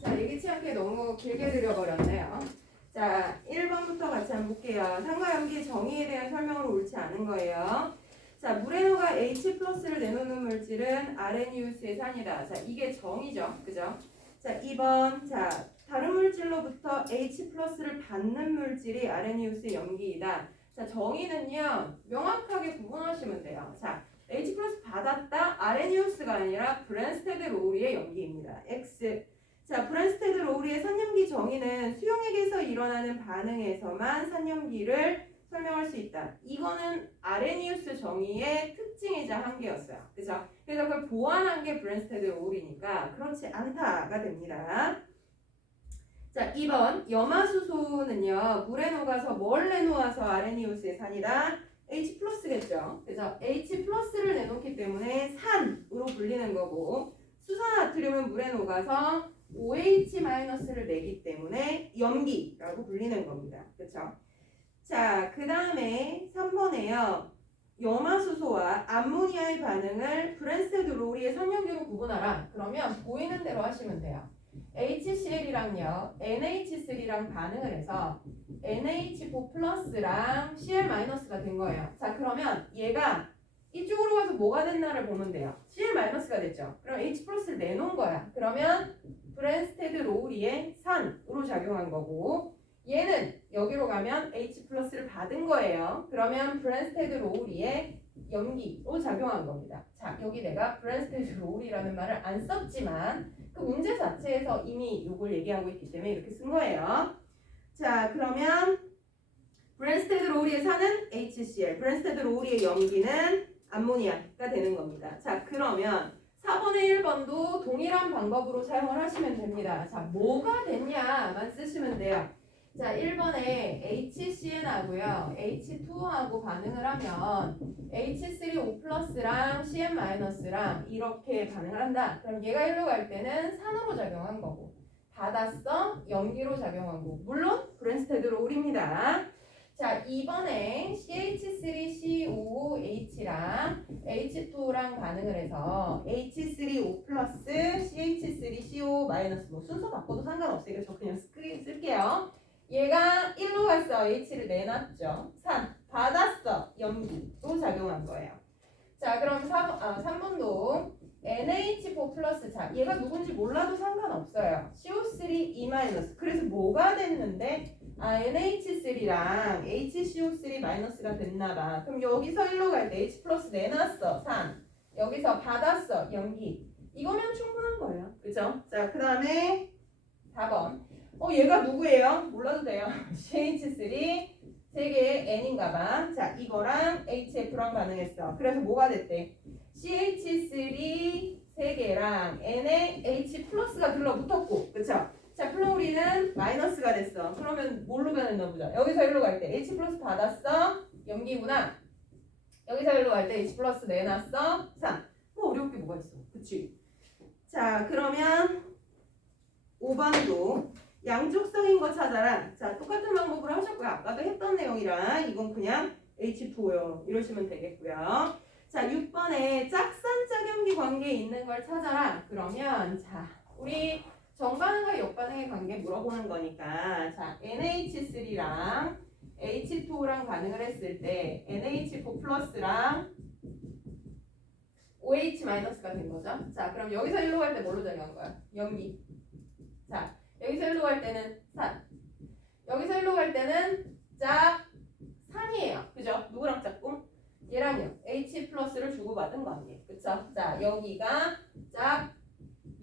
자, 예기치 않게 너무 길게 드려버렸네요. 자, 1번부터 같이 한번 볼게요. 산과 염기 정의에 대한 설명으로 옳지 않은 거예요. 자, 물에노가 H 플러스를 내놓는 물질은 아레니우스의 산이다. 자, 이게 정의죠. 그죠? 자, 2번. 자, 다른 물질로부터 H 플러스를 받는 물질이 아레니우스의 염기이다. 자, 정의는요, 명확하게 구분하시면 돼요. 자, H 플러스 받았다. 아레니우스가 아니라 브랜스테드 로우리의 염기입니다. X. 자, 브랜스테드 로우리의 산염기 정의는 수용액에서 일어나는 반응에서만 산염기를 설명할 수 있다. 이거는 아레니우스 정의의 특징이자 한계였어요. 그죠? 그래서 그걸 보완한 게 브랜스테드 로우리니까 그렇지 않다가 됩니다. 자, 2번. 염화수소는요, 물에 녹아서 뭘 내놓아서 아레니우스의 산이다? H 플러스겠죠. 그래서 H 플러스를 내놓기 때문에 산으로 불리는 거고, 수산나트륨은 물에 녹아서 OH 마이너스를 내기 때문에 염기라고 불리는 겁니다. 그렇죠? 자, 그 다음에 3번에요. 염화수소와 암모니아의 반응을 브랜스테드 로우리의 산염기로 구분하라. 그러면 보이는 대로 하시면 돼요. HCl이랑요, NH3랑 반응을 해서 NH4 플러스랑 Cl 마이너스가 된 거예요. 자, 그러면 얘가 이쪽으로 가서 뭐가 됐나를 보면 돼요. Cl 마이너스가 됐죠. 그럼 H 플러스를 내놓은 거야. 그러면 브랜스테드 로우리의 산으로 작용한 거고, 얘는 여기로 가면 H 플러스를 받은 거예요. 그러면 브랜스테드 로우리의 염기로 작용한 겁니다. 자, 여기 내가 브랜스테드 로우리라는 말을 안 썼지만 그 문제 자체에서 이미 이걸 얘기하고 있기 때문에 이렇게 쓴 거예요. 자, 그러면 브랜스테드 로우리의 산은 HCl, 브랜스테드 로우리의 염기는 암모니아가 되는 겁니다. 자, 그러면 4번에 1번도 동일한 방법으로 사용을 하시면 됩니다. 자, 뭐가 됐냐만 쓰시면 돼요. 자, 1번에 HCn하고요, H2O하고 반응을 하면 H3O 플러스랑 CN 마이너스랑 이렇게 반응을 한다. 그럼 얘가 일로 갈 때는 산으로 작용한 거고, 받았어? 염기로 작용한 거고, 물론 브랜스테드 로우리입니다. 자, 2번에 CH3COOH랑 H2O랑 반응을 해서 H3O 플러스 CH3CO 마이너스, 뭐 순서 바꿔도 상관없어요. 저 그냥 쓸게요. 얘가 1로 갔어. H를 내놨죠. 산. 받았어. 염기로 작용한 거예요. 자, 그럼 3번도 NH4 플러스. 자, 얘가 누군지 몰라도 상관없어요. CO3 E 마이너스. 그래서 뭐가 됐는데? NH3랑 HCO3 마이너스가 됐나봐. 그럼 여기서 1로 갈 때 H 플러스 내놨어. 산. 여기서 받았어. 염기. 이거면 충분한 거예요. 그죠? 자, 그 다음에 4번. 얘가 누구예요? 몰라도 돼요. CH3 3개의 N인가봐. 자, 이거랑 HF랑 반응했어. 그래서 뭐가 됐대? CH3 3개랑 N에 H 플러스가 들러붙었고, 그쵸? 자, 플로리는 마이너스가 됐어. 그러면 뭘로 변했나 보자. 여기서 1로 갈 때 H 플러스 받았어. 염기구나. 여기서 1로 갈 때 H 플러스 내놨어. 3. 뭐 어려울 게 뭐가 있어. 그치? 자, 그러면 5번도 양쪽성인 거 찾아라. 자, 똑같은 방법으로 하셨고요. 아까도 했던 내용이라 이건 그냥 H2O 이러시면 되겠고요. 자, 6번에 짝산짝염기 관계에 있는 걸 찾아라. 그러면 자, 우리 정반응과 역반응의 관계 물어보는 거니까, 자, NH3랑 H2O랑 반응을 했을 때 NH4 플러스랑 OH 마이너스가 된 거죠. 자, 그럼 여기서 1로 갈 때 뭘로 작용한 거야? 염기. 자, 여기서 1로 갈 때는 산. 여기서 1로 갈 때는 짝산이에요. 그죠? 누구랑 짝꿍? 얘랑요. H 플러스를 주고받은 관계. 그쵸? 자, 여기가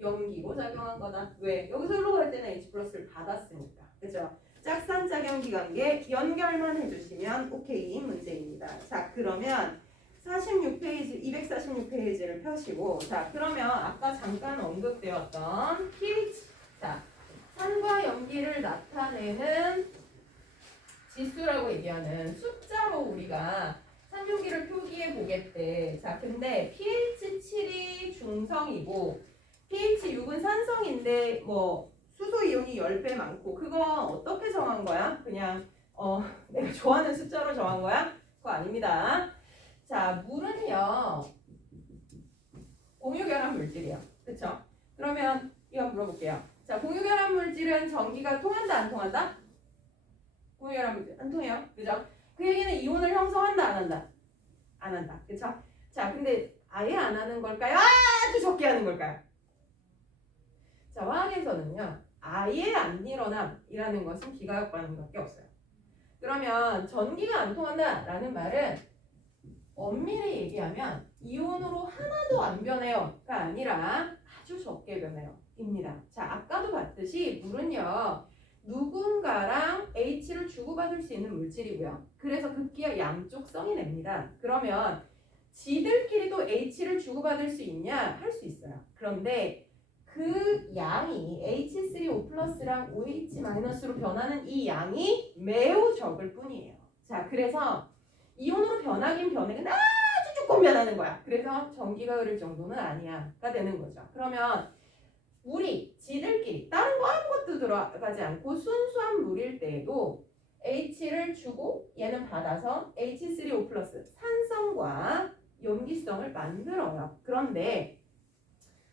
짝염기로 작용한 거다. 왜? 여기서 1로 갈 때는 H 플러스를 받았으니까. 그죠? 짝산 짝염기 관계 연결만 해주시면 오케이 문제입니다. 자, 그러면 46페이지, 246페이지를 펴시고, 자, 그러면 아까 잠깐 언급되었던 pH, 자, 산과 염기를 나타내는 지수라고 얘기하는 숫자로 우리가 산염기를 표기해 보겠대. 자, 근데 pH 7이 중성이고 pH 6은 산성인데 뭐 수소 이온이 10배 많고, 그거 어떻게 정한 거야? 그냥 내가 좋아하는 숫자로 정한 거야? 그거 아닙니다. 자, 물은요 공유결합 물질이야. 그쵸? 그러면 이거 물어볼게요. 자, 공유결합 물질은 전기가 통한다, 안 통한다? 공유결합 물질 안 통해요. 그죠? 그 얘기는 이온을 형성한다, 안 한다? 안 한다. 그쵸? 자, 근데 아예 안 하는 걸까요? 아주 적게 하는 걸까요? 자, 화학에서는요, 아예 안 일어남이라는 것은 비가역 반응밖에 없어요. 그러면 전기가 안 통한다라는 말은 엄밀히 얘기하면 이온으로 하나도 안 변해요가 아니라 아주 적게 변해요 입니다. 자, 아까도 봤듯이 물은요 누군가랑 H를 주고받을 수 있는 물질이고요. 그래서 급기야 양쪽성이 냅니다. 그러면 지들끼리도 H를 주고받을 수 있냐? 할 수 있어요. 그런데 그 양이 H3O 플러스랑 OH 마이너스로 변하는 이 양이 매우 적을 뿐이에요. 자, 그래서 이온으로 변하긴 변해. 근데 아주 조금 변하는 거야. 그래서 전기가 흐를 정도는 아니야가 되는 거죠. 그러면 물이 지들끼리 다른 거 아무것도 들어가지 않고 순수한 물일 때에도 H를 주고 얘는 받아서 H3O 플러스 산성과 염기성을 만들어요. 그런데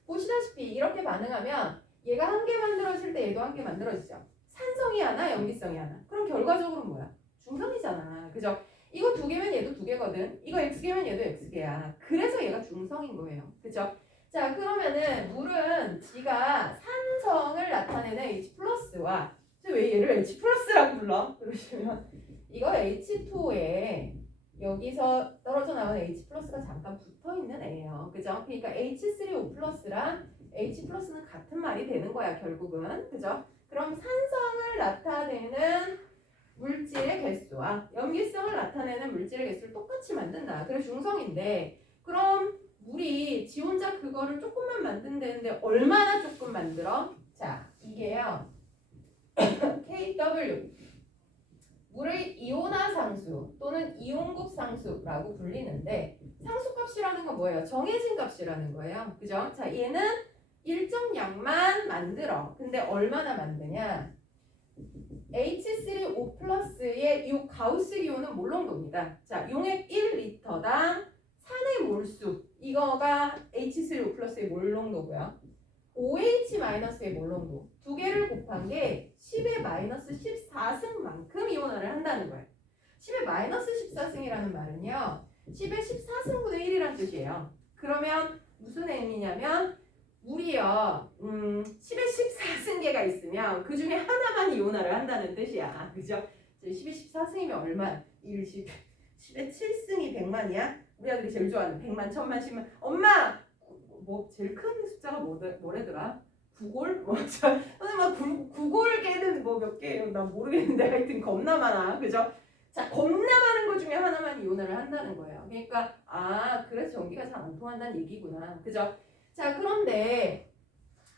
보시다시피 이렇게 반응하면 얘가 한 개 만들어질 때 얘도 한 개 만들어지죠. 산성이 하나, 염기성이 하나. 그럼 결과적으로 뭐야? 중성이잖아. 그죠? 이거 두 개면 얘도 두 개거든. 이거 X개면 얘도 X개야. 그래서 얘가 중성인 거예요. 그죠? 자, 그러면은 물은 지가 산성을 나타내는 H 플러스와 왜 얘를 H 플러스라고 불러? 그러시면 이거 H2에 여기서 떨어져 나오는 H 플러스가 잠깐 붙어 있는 애예요. 그죠? 그러니까 H3O 플러스랑 H 플러스는 같은 말이 되는 거야, 결국은. 그죠? 그럼 산성을 나타내는 물질의 개수와 염기성을 나타내는 물질의 개수를 똑같이 만든다. 그래 중성인데 그럼 물이 지 혼자 그거를 조금만 만든다는데 얼마나 조금 만들어? 자, 이게요. KW 물의 이온화 상수 또는 이온국 상수라고 불리는데 상수값이라는 건 뭐예요? 정해진 값이라는 거예요. 그죠? 자, 얘는 일정 양만 만들어. 근데 얼마나 만드냐? H3O 플러스의 이 가우스 기호는 몰롱도입니다. 자, 용액 1리터당 산의 몰수 이거가 H3O 플러스의 몰롱도고요. OH-의 몰롱도 두 개를 곱한 게 10의 마이너스 14승만큼 이온화를 한다는 거예요. 10의 마이너스 14승이라는 말은요. 10의 14승분의 1이란 뜻이에요. 그러면 무슨 의미냐면 물이요. 10의 14승계가 있으면 그 중에 하나만 이온화를 한다는 뜻이야. 그죠? 10의 14승이면 얼마? 10의 7승이 100만이야? 우리 아들이 제일 좋아하는 100만, 1000만, 10만. 엄마! 뭐 제일 큰 숫자가 뭐래더라? 9골? 뭐 선생님 구골계는 뭐 몇 개예요? 난 모르겠는데 하여튼 겁나 많아. 그죠? 자, 겁나 많은 것 중에 하나만 이온화를 한다는 거예요. 그러니까 그래서 전기가 잘 안 통한다는 얘기구나. 그죠? 자, 그런데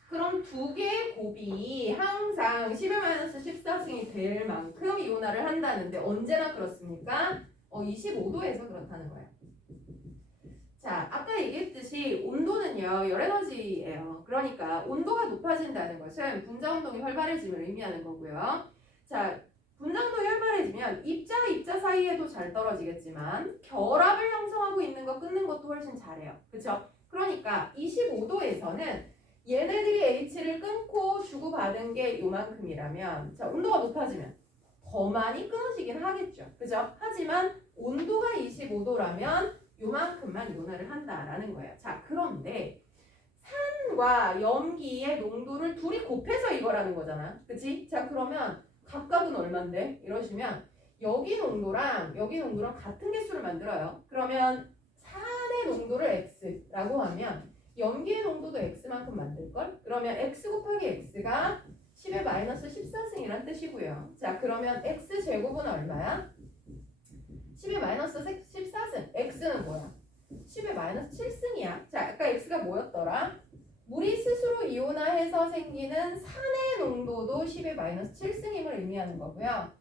그럼 두 개의 곱이 항상 10의 마이너스 14승이 될 만큼 이온화를 한다는데 언제나 그렇습니까? 25도에서 그렇다는 거예요. 자, 아까 얘기했듯이 온도는요, 열에너지예요. 그러니까 온도가 높아진다는 것은 분자운동이 활발해짐을 의미하는 거고요. 자, 분자운동이 활발해지면 입자 사이에도 잘 떨어지겠지만 결합을 형성하고 있는 거 끊는 것도 훨씬 잘해요. 그렇죠? 그러니까 25도에서는 얘네들이 H를 끊고 주고받은 게 요만큼이라면 자, 온도가 높아지면 더 많이 끊어지긴 하겠죠. 그죠? 하지만 온도가 25도라면 요만큼만 이온화를 한다라는 거예요. 자, 그런데 산과 염기의 농도를 둘이 곱해서 이거라는 거잖아. 그치? 자, 그러면 각각은 얼만데? 이러시면 여기 농도랑 같은 개수를 만들어요. 그러면 산의 농도를 X라고 하면 염기의 농도도 X만큼 만들걸? 그러면 X 곱하기 X가 10의 마이너스 14승이란 뜻이고요. 자, 그러면 X제곱은 얼마야? 10의 마이너스 14승. X는 뭐야? 10의 마이너스 7승이야. 자, 아까 X가 뭐였더라? 물이 스스로 이온화해서 생기는 산의 농도도 10의 마이너스 7승임을 의미하는 거고요.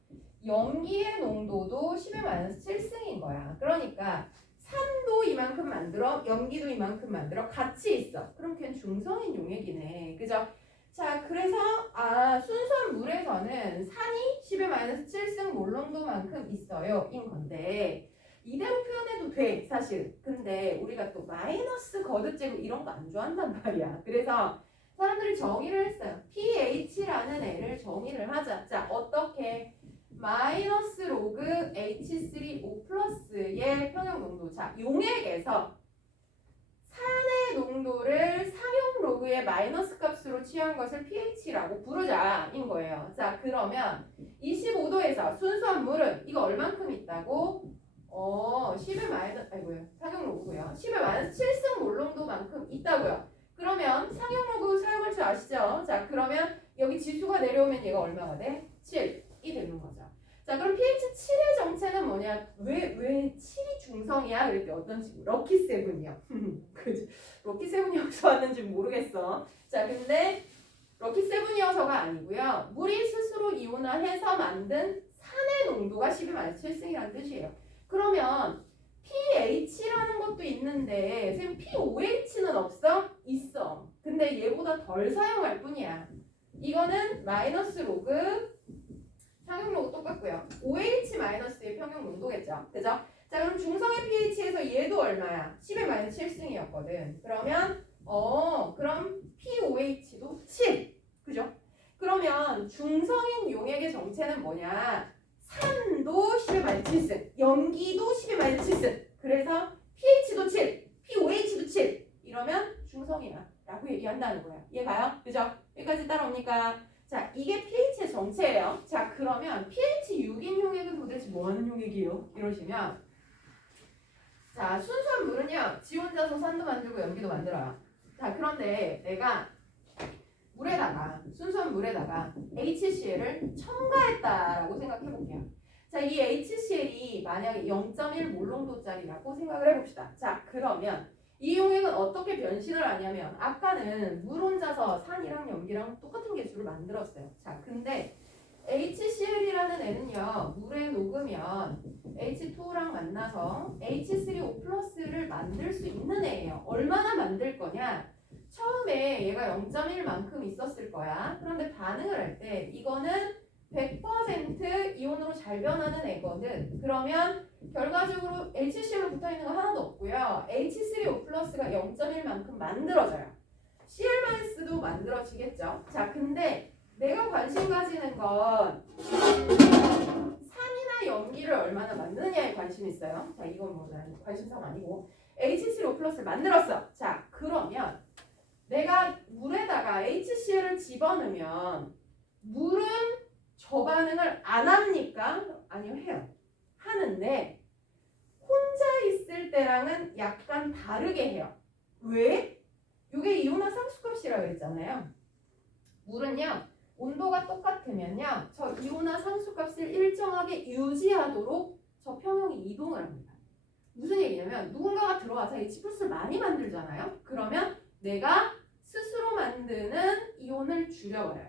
염기의 농도도 10의 마이너스 7승인 거야. 그러니까 산도 이만큼 만들어, 염기도 이만큼 만들어 같이 있어. 그럼 걔는 중성인 용액이네. 그죠? 자, 그래서 순수한 물에서는 산이 10의 마이너스 7승 몰롱도만큼 있어요. 인 건데 이대로 표현해도 돼, 사실. 근데 우리가 또 마이너스 거듭제곱 이런 거 안 좋아한단 말이야. 그래서 사람들이 정의를 했어요. pH라는 애를 정의를 하자. 자, 어떻게? 마이너스 로그 H3O 플러스의 평형 농도. 자, 용액에서 산의 농도를 상용 로그의 마이너스 값으로 취한 것을 pH라고 부르자인 거예요. 자, 그러면 25도에서 순수한 물은 이거 얼만큼 있다고? 10의 마이너스, 아이고요. 상용 로그고요. 10의 마이너스 7승 몰농도만큼 있다고요. 그러면 상용 로그 사용할 줄 아시죠? 자, 그러면 여기 지수가 내려오면 얘가 얼마가 돼? 7이 되는 거죠. 자, 그럼 pH 7의 정체는 뭐냐? 왜 7이 중성이야? 그랬더니 어떤 친구? 럭키 세븐이요. 그죠? 럭키 세븐이 어디서 왔는지 모르겠어. 자, 근데 럭키 세븐이어서가 아니고요. 물이 스스로 이온화해서 만든 산의 농도가 12-7승이라는 뜻이에요. 그러면 pH라는 것도 있는데 선생님 pOH는 없어? 있어. 근데 얘보다 덜 사용할 뿐이야. 이거는 마이너스 로그 상용 로그 똑같고요. OH 마이너스의 평형 농도겠죠. 그죠? 자, 그럼 중성의 pH에서 얘도 얼마야? 10의 마이너스 7승이었거든. 그러면 그럼 pOH도 7. 그죠? 그러면 중성인 용액의 정체는 뭐냐? 산도 10의 마이너스 7승, 염기도 10의 마이너스 7승. 그래서 pH도 7, pOH도 7. 이러면 중성이야 라고 얘기한다는 거야. 이해 가요? 그죠? 여기까지 따라옵니까? 자, 이게 pH의 정체예요. 자, 그러면 pH 6인 용액은 도대체 뭐 하는 용액이에요? 이러시면 자, 순수한 물은요. 지 혼자서 산도 만들고 염기도 만들어요. 자, 그런데 내가 순수한 물에다가 HCl을 첨가했다라고 생각해 볼게요. 자, 이 HCl이 만약에 0.1 몰농도짜리라고 생각을 해봅시다. 자, 그러면 이 용액은 어떻게 변신을 하냐면 아까는 물 혼자서 산이랑 염기랑 똑같은 개수를 만들었어요. 자, 근데 HCl이라는 애는요. 물에 녹으면 H2랑 만나서 H3O 플러스를 만들 수 있는 애예요. 얼마나 만들 거냐? 처음에 얘가 0.1만큼 있었을 거야. 그런데 반응을 할 때 이거는 100% 이온으로 잘 변하는 애거든. 그러면 결과적으로 HCl로 붙어있는 거 하나도 없고요. H3O 플러스가 0.1만큼 만들어져요. Cl-도 만들어지겠죠. 자, 근데 내가 관심 가지는 건 산이나 염기를 얼마나 만드느냐에 관심 있어요. 자, 이건 뭐 관심사가 아니고 H3O 플러스를 만들었어. 자, 그러면 내가 물에다가 HCl을 집어넣으면 물은 저 반응을 안 합니까? 아니요, 해요. 하는데 혼자 있을 때랑은 약간 다르게 해요. 왜? 이게 이온화 상수값이라고 그랬잖아요. 물은요. 온도가 똑같으면요. 저 이온화 상수값을 일정하게 유지하도록 저 평형이 이동을 합니다. 무슨 얘기냐면 누군가가 들어와서 H+를 많이 만들잖아요. 그러면 내가 스스로 만드는 이온을 줄여버려요.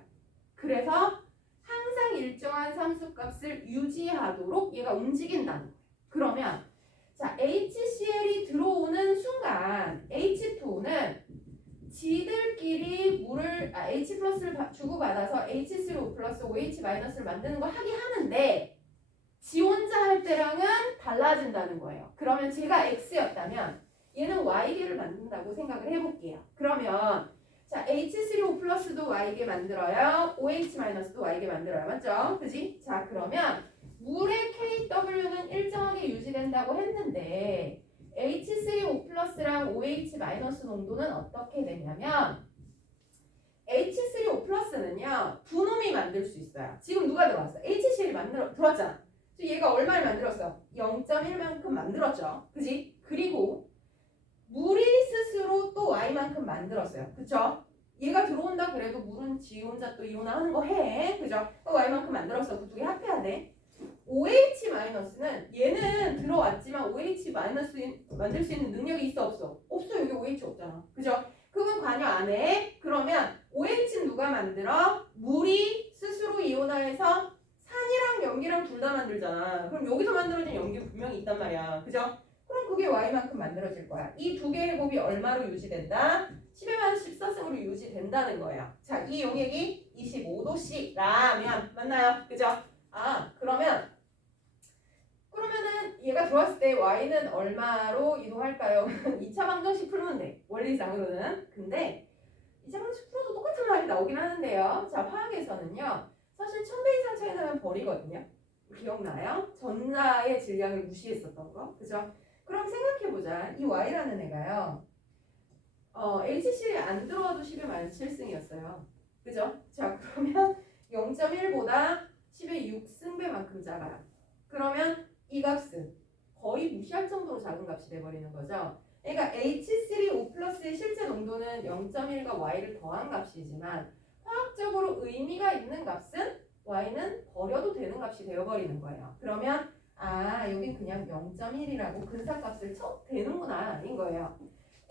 그래서 항상 일정한 상수값을 유지하도록 얘가 움직인다는 거예요. 그러면 자, HCl이 들어오는 순간 H2는 지들끼리 H+를 주고받아서 H3O 플러스 OH 마이너스를 만드는 거 하긴 하는데 지 혼자 할 때랑은 달라진다는 거예요. 그러면 제가 X였다면 얘는 Y계를 만든다고 생각을 해볼게요. 그러면 자, H3O 플러스도 Y계 만들어요. OH 마이너스도 Y계 만들어요. 맞죠? 그지? 자, 그러면 물의 KW는 일정하게 유지된다고 했는데 H3O 플러스랑 OH 마이너스 농도는 어떻게 되냐면 H3O 플러스는요 두 놈이 만들 수 있어요. 지금 누가 들어왔어? HCl이 들어왔잖아. 얘가 얼마를 만들었어? 0.1만큼 만들었죠. 그지? 그리고 물이 스스로 또 Y만큼 만들었어요. 그쵸? 얘가 들어온다 그래도 물은 지 혼자 또 이온화하는 거 해. 그죠? Y만큼 만들었어. 그 두 개 합해야 돼. OH-는 얘는 들어왔지만 OH- 만들 수 있는 능력이 있어 없어? 없어. 여기 OH 없잖아. 그죠? 그건 관여 안 해. 그러면 OH는 누가 만들어? 물이 스스로 이온화해서 산이랑 염기랑 둘 다 만들잖아. 그럼 여기서 만들어진 염기 분명히 있단 말이야. 그죠? 그럼 그게 Y만큼 만들어질 거야. 이 두 개의 곱이 얼마로 유지된다? 10의 14승으로 유지된다는 거예요. 자, 이 용액이 25도씨라면 맞나요? 그죠? 그러면은 얘가 들어왔을 때 Y는 얼마로 이동할까요? 2차 방정식 풀면 돼. 원리상으로는. 근데 이제 방식 풀어도 똑같은 말이 나오긴 하는데요. 자, 화학에서는요. 사실 1000배 이상 차이 나면 버리거든요. 기억나요? 전자의 질량을 무시했었던 거. 그죠? 그럼 생각해보자. 이 Y라는 애가요. HCl이 안 들어와도 10의 7승이었어요. 그죠? 자, 그러면 0.1보다 10의 6승배만큼 작아요. 그러면 이 값은 거의 무시할 정도로 작은 값이 돼버리는 거죠. 그러니까 H3O 플러스의 실제 농도는 0.1과 Y를 더한 값이지만 화학적으로 의미가 있는 값은 Y는 버려도 되는 값이 되어버리는 거예요. 그러면 여긴 그냥 0.1이라고 근사값을 쳐도 되는구나 인 거예요.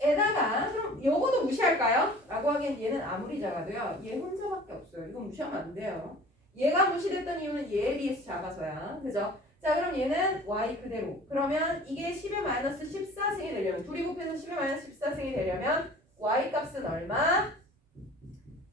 에다가 그럼 요거도 무시할까요? 라고 하기엔 얘는 아무리 작아도요. 얘 혼자밖에 없어요. 이건 무시하면 안 돼요. 얘가 무시됐던 이유는 얘에 비해서 작아서야. 그죠? 자, 그럼 얘는 y 그대로. 그러면 이게 10의 마이너스 14승이 되려면 둘이 곱해서 10의 마이너스 14승이 되려면 y 값은 얼마?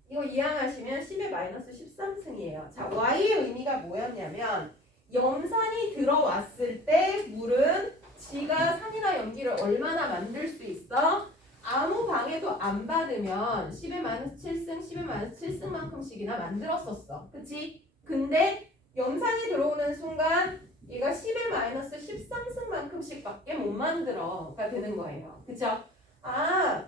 이거 이항하시면 10의 마이너스 13승이에요. 자, y의 의미가 뭐였냐면 염산이 들어왔을 때 물은 지가 산이나 염기를 얼마나 만들 수 있어? 아무 방해도 안 받으면 10의 마이너스 7승, 10의 마이너스 7승만큼씩이나 만들었었어. 그치? 근데 염산이 들어오는 순간 얘가 10의 마이너스 13승만큼씩밖에 못 만들어가 되는 거예요. 그쵸?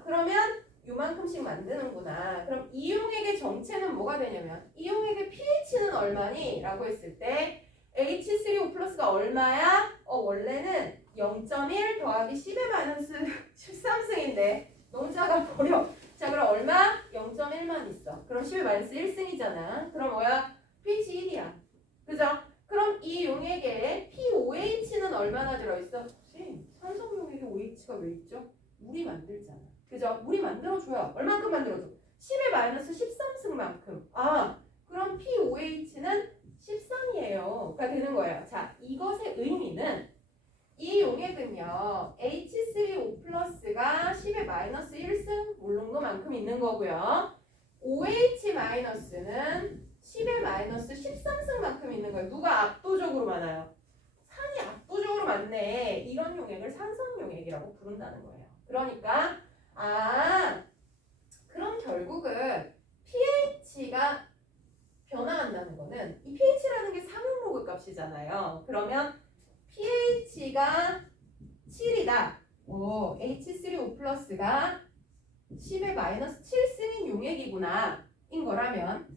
그러면 요만큼씩 만드는구나. 그럼 이용액의 정체는 뭐가 되냐면 이용액의 pH는 얼마니? 라고 했을 때 H3O 플러스가 얼마야? 원래는 0.1 더하기 10의 마이너스 13승인데 너무 작아 버려. 자, 그럼 얼마? 0.1만 있어. 그럼 10의 마이너스 1승이잖아. 그럼 뭐야? pH 1이야. 그죠? 그럼 이 용액에 POH는 얼마나 들어있어? 혹시 산성 용액에 OH가 왜 있죠? 물이 만들잖아. 그죠? 물이 만들어줘요. 얼만큼 만들어줘? 10의 마이너스 13승만큼. 그럼 POH는 13이에요. 가 되는 거예요. 자, 이것의 의미는 이 용액은요. H3O 플러스가 10의 마이너스 1승 몰롱도만큼 있는 거고요. OH 마이너스는 10의 마이너스 13승만큼 있는 거예요. 누가 압도적으로 많아요? 산이 압도적으로 많네. 이런 용액을 산성 용액이라고 부른다는 거예요. 그러니까 그럼 결국은 pH가 변화한다는 거는 이 pH라는 게 상용로그 값이잖아요. 그러면 pH가 7이다. H3O 플러스가 10의 마이너스 7승인 용액이구나. 인 거라면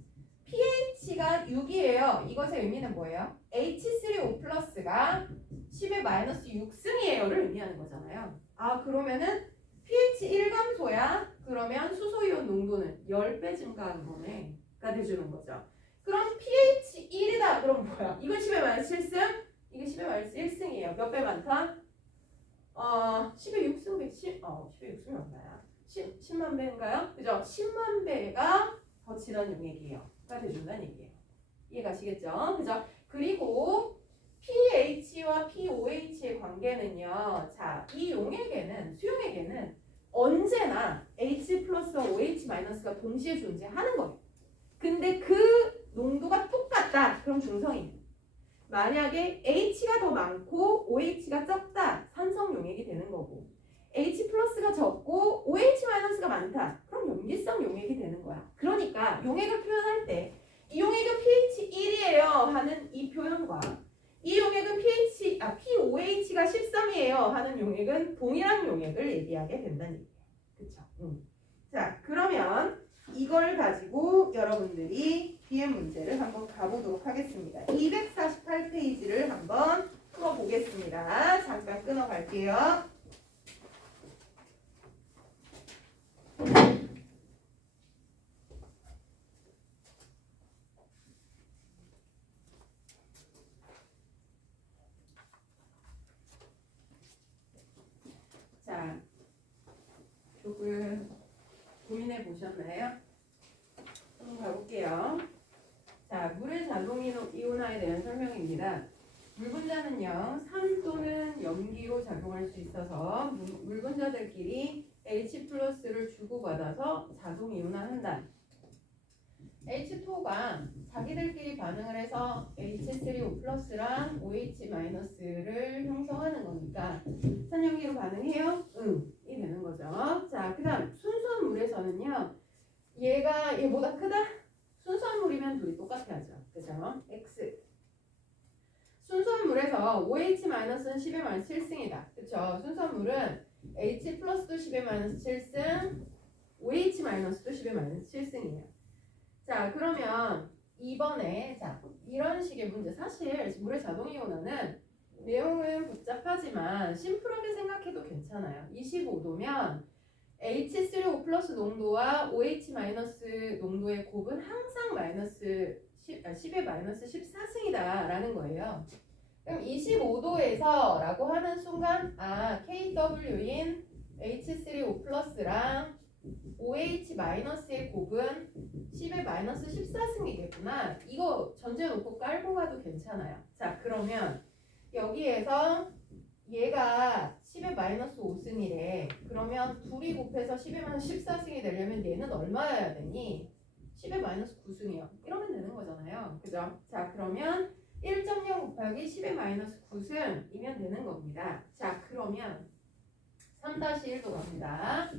pH가 6이에요. 이것의 의미는 뭐예요? H3O 플러스가 10의 마이너스 6승이에요를 의미하는 거잖아요. 그러면은 pH 1감소야. 그러면 수소이온 농도는 10배 증가한 거네. 가 돼주는 거죠. 그럼 pH 1이다. 그럼 뭐야? 이건 10의 마이너스 7승, 이게 10의 마이너스 1승이에요. 몇 배 많다? 10의 6승, 10의 6승이 얼마야? 10만 배인가요? 그죠? 10만 배가 더 진한 용액이에요. 가 돼준다는 얘기예요. 이해가시겠죠? 그죠? 그리고 pH와 pOH의 관계는요. 자, 이 용액에는, 수용액에는 언제나 H 플러스와 OH 마이너스가 동시에 존재하는 거예요. 근데 그 농도가 똑같다. 그럼 중성이에요. 만약에 H가 더 많고 OH가 적다. 산성 용액이 되는 거고 H 플러스가 적고 OH 마이너스가 많다. 그럼 염기성 용액이 되는 거야. 그러니까 용액을 표현할 때 이 용액은 pH 1이에요 하는 이 표현과 이 용액은 POH가 13이에요 하는 용액은 동일한 용액을 얘기하게 된다는 얘기예요. 그쵸? 자, 그러면 이걸 가지고 여러분들이 뒤에 문제를 한번 가보도록 하겠습니다. 248페이지를 한번 풀어보겠습니다. 잠깐 끊어갈게요. 자, 조금 고민해 보셨나요? 한번 가볼게요. 자, 물의 자동 이온화에 대한 설명입니다. 물 분자는요, 산 또는 염기로 작용할 수 있어서 물 분자들끼리 H 플러스를 주고받아서 자동 이온화한다. H2가 자기들끼리 반응을 해서 H3O 플러스랑 OH 마이너스를 형성하는 거니까 산염기로 반응해요? 이 되는 거죠. 자, 그 다음 순수한 물에서는요, 얘가 얘보다 크다? 순수한 물이면 둘이 똑같아야죠. 그죠? X. 순수한 물에서 OH-는 10의 마이너스 7승이다. 그쵸? 순수한 물은 H 플러스도 10의 마이너스 7승, OH-도 10의 마이너스 7승이에요. 자, 그러면 이번에 자 이런 식의 문제, 사실 물의 자동이온화는 내용은 복잡하지만 심플하게 생각해도 괜찮아요. 25도면 H3O 플러스 농도와 OH 마이너스 농도의 곱은 항상 마이너스 10의 마이너스 14승이다 라는 거예요. 그럼 25도에서 라고 하는 순간 KW인 H3O 플러스랑 OH 마이너스의 곱은 10의 마이너스 14승이겠구나. 이거 전제 놓고 깔고 가도 괜찮아요. 자, 그러면 여기에서 얘가 10의 마이너스 5승이래. 그러면 둘이 곱해서 10의 마이너스 14승이 되려면 얘는 얼마여야 되니? 10의 마이너스 9승이요. 이러면 되는 거잖아요. 그죠? 자, 그러면 1.0 곱하기 10의 마이너스 9승이면 되는 겁니다. 자, 그러면 3-1도 갑니다.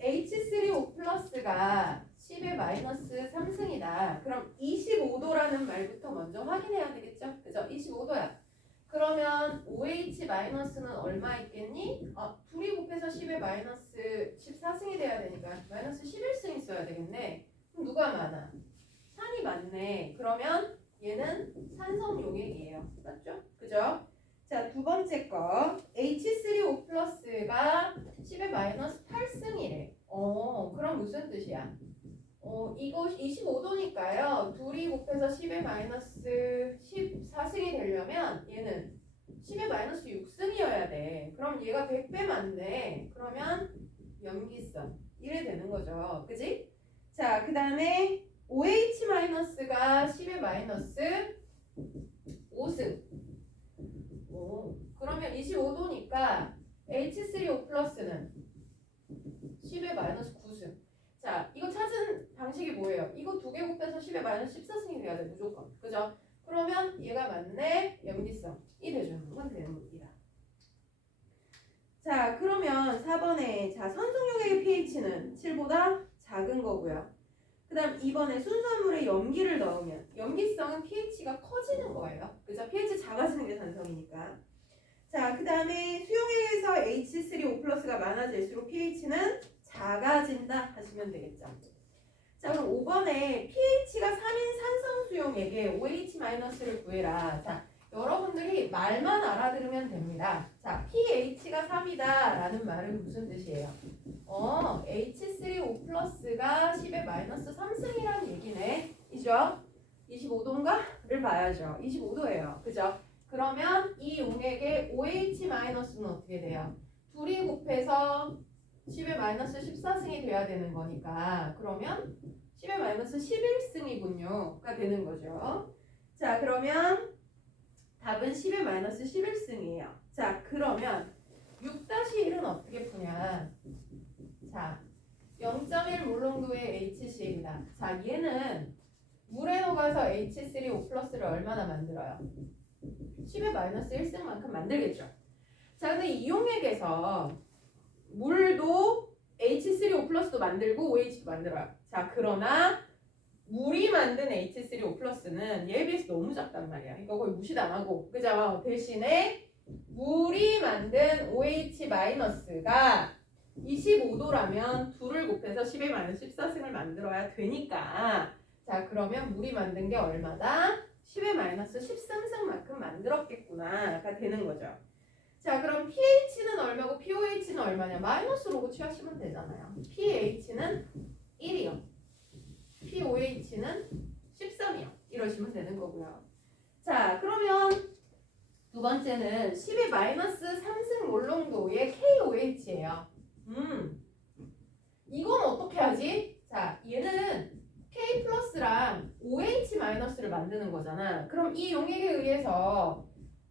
H3O 플러스가 10의 마이너스 3승이다. 그럼 25도라는 말부터 먼저 확인해야 되겠죠? 그죠? 25도야. 그러면 OH 마이너스는 얼마 있겠니? 둘이 곱해서 10의 마이너스 14승이 돼야 되니까 마이너스 11승 있어야 되겠네. 그럼 누가 많아? 산이 많네. 그러면 얘는 산성 용액이에요. 맞죠? 그죠? 자, 두 번째 거 H3O 플러스가 10의 마이너스 8승이래. 그럼 무슨 뜻이야? 이거 25도니까요. 둘이 곱해서 10의 마이너스 14승이 되려면 얘는 10의 마이너스 6승이어야 돼. 그럼 얘가 100배 많네. 그러면 염기성. 이래 되는 거죠. 그지? 자, 그 다음에 OH 마이너스가 10의 마이너스 5승. 그러면 25도니까 H3O 플러스는 10의 마이너스 9승. 자, 이거 찾은 방식이 뭐예요? 이거 두 개 곱해서 10의 마이너스 14승이 돼야 돼, 무조건. 그죠? 그러면 얘가 맞네, 염기성. 이 대조항은 되는 겁니다. 자, 그러면 4번에 자 선성용액의 pH는 7보다 작은 거고요. 그 다음 2번에 순수물에 염기를 넣으면 염기성은 pH가 커지는 거예요. 그죠? pH 작아지는 게 산성이니까. 자, 그 다음에 수용액에서 H3O 플러스가 많아질수록 pH는 작아진다 하시면 되겠죠. 자, 그럼 5번에 pH가 3인 산성 수용액에 OH-를 구해라. 자, 여러분들이 말만 알아들으면 됩니다. 자, pH가 3이다 라는 말은 무슨 뜻이에요? H3O 플러스가 10의 마이너스 3승이라는 얘기네. 이죠? 25도인가?를 봐야죠. 25도예요. 그죠? 그러면 이 용액의 OH-는 어떻게 돼요? 둘이 곱해서 10의 마이너스 14승이 돼야 되는 거니까 그러면 10의 마이너스 11승이군요.가 되는 거죠. 자, 그러면 답은 10의 마이너스 11승이에요. 자, 그러면 6-1은 어떻게 푸냐? 자, 0.1 몰농도의 HCl이다. 자, 얘는 물에 녹아서 H3O 플러스를 얼마나 만들어요? 10의 마이너스 1승만큼 만들겠죠. 자, 근데 이 용액에서 물도 H3O 플러스도 만들고 OH도 만들어요. 자, 그러나 물이 만든 H3O 플러스는 얘에 비해서 너무 작단 말이야. 이거 거의 무시도 안 하고. 그죠? 대신에 물이 만든 OH 마이너스가 25도라면 둘을 곱해서 10의 마이너스 14승을 만들어야 되니까. 자, 그러면 물이 만든 게 얼마다? 10의 마이너스 13승만큼 만들었겠구나가 되는 거죠. 자, 그럼 pH는 얼마고 pOH는 얼마냐? 마이너스로 취하시면 되잖아요. pH는 1이요. pOH는 13이요. 이러시면 되는 거고요. 자, 그러면 두 번째는 10의 마이너스 3승 몰농도의 KOH예요. 이건 어떻게 하지? 자, 얘는 K 플러스랑 OH 마이너스를 만드는 거잖아. 그럼 이 용액에 의해서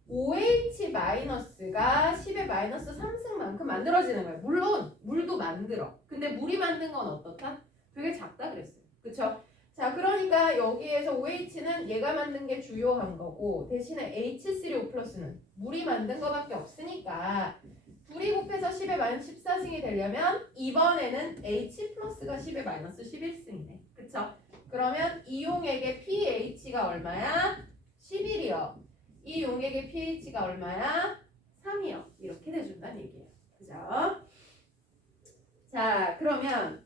OH 마이너스가 10의 마이너스 3승만큼 만들어지는 거예요. 물론 물도 만들어. 근데 물이 만든 건 어떻다? 되게 작다 그랬어요. 그쵸? 자, 그러니까 여기에서 OH는 얘가 만든 게 주요한 거고 대신에 H3O 플러스는 물이 만든 거밖에 없으니까 둘이 곱해 연습해서 10의 마이너스 14승이 되려면 이번에는 H 플러스가 10의 마이너스 11승이네. 그쵸? 그러면 이 용액의 pH가 얼마야? 11이요. 이 용액의 pH가 얼마야? 3이요. 이렇게 돼준다는 얘기예요. 그죠? 자, 그러면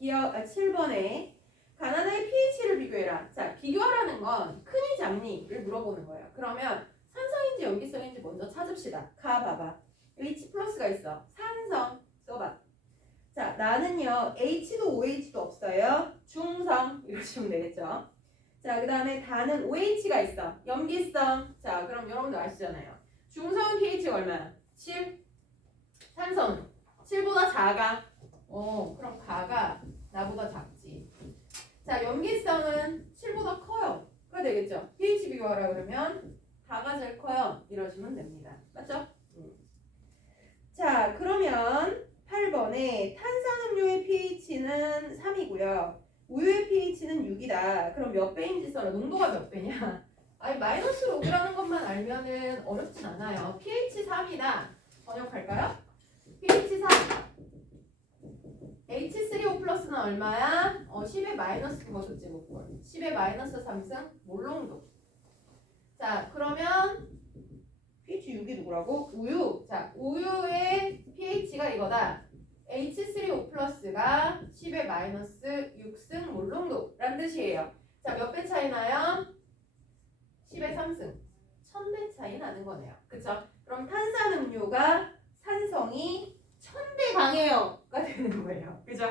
7번에 가나다의 pH를 비교해라. 자, 비교하라는 건 크니 작니를 물어보는 거예요. 그러면 산성인지 염기성인지 먼저 찾읍시다. 가 봐봐. H 플러스가 있어. 산성 써봐. 자, 나는요 H도 OH도 없어요. 중성 이러시면 되겠죠. 자, 그 다음에 다는 OH가 있어. 염기성. 자, 그럼 여러분들 아시잖아요. 중성은 pH가 얼마야? 7. 산성은 7보다 작아. 그럼 가가 나보다 작지. 자, 염기성은 7보다 커요. 가 되겠죠. pH 비교하라 그러면 가가 제일 커요. 이러시면 됩니다. 맞죠? 자, 그러면 8번에 탄산음료의 pH는 3이고요. 우유의 pH는 6이다. 그럼 몇 배인지 써라. 농도가 몇 배냐? 아니, 마이너스로 5라는 것만 알면은 어렵진 않아요. pH 3이다. 번역할까요? pH 3. H3O 플러스는 얼마야? 10의 마이너스 그거 제곱골. 10의 마이너스 3승 몰농도. 자, 그러면 pH 6이 누구라고? 우유. 자, 우유의 pH가 이거다. H3O 플러스가 10의 마이너스 6승 몰농도라는 뜻이에요. 자, 몇 배 차이 나요? 10의 3승. 1000배 차이 나는 거네요. 그쵸? 그럼 탄산음료가 산성이 1000배 강해요가 되는 거예요. 그죠?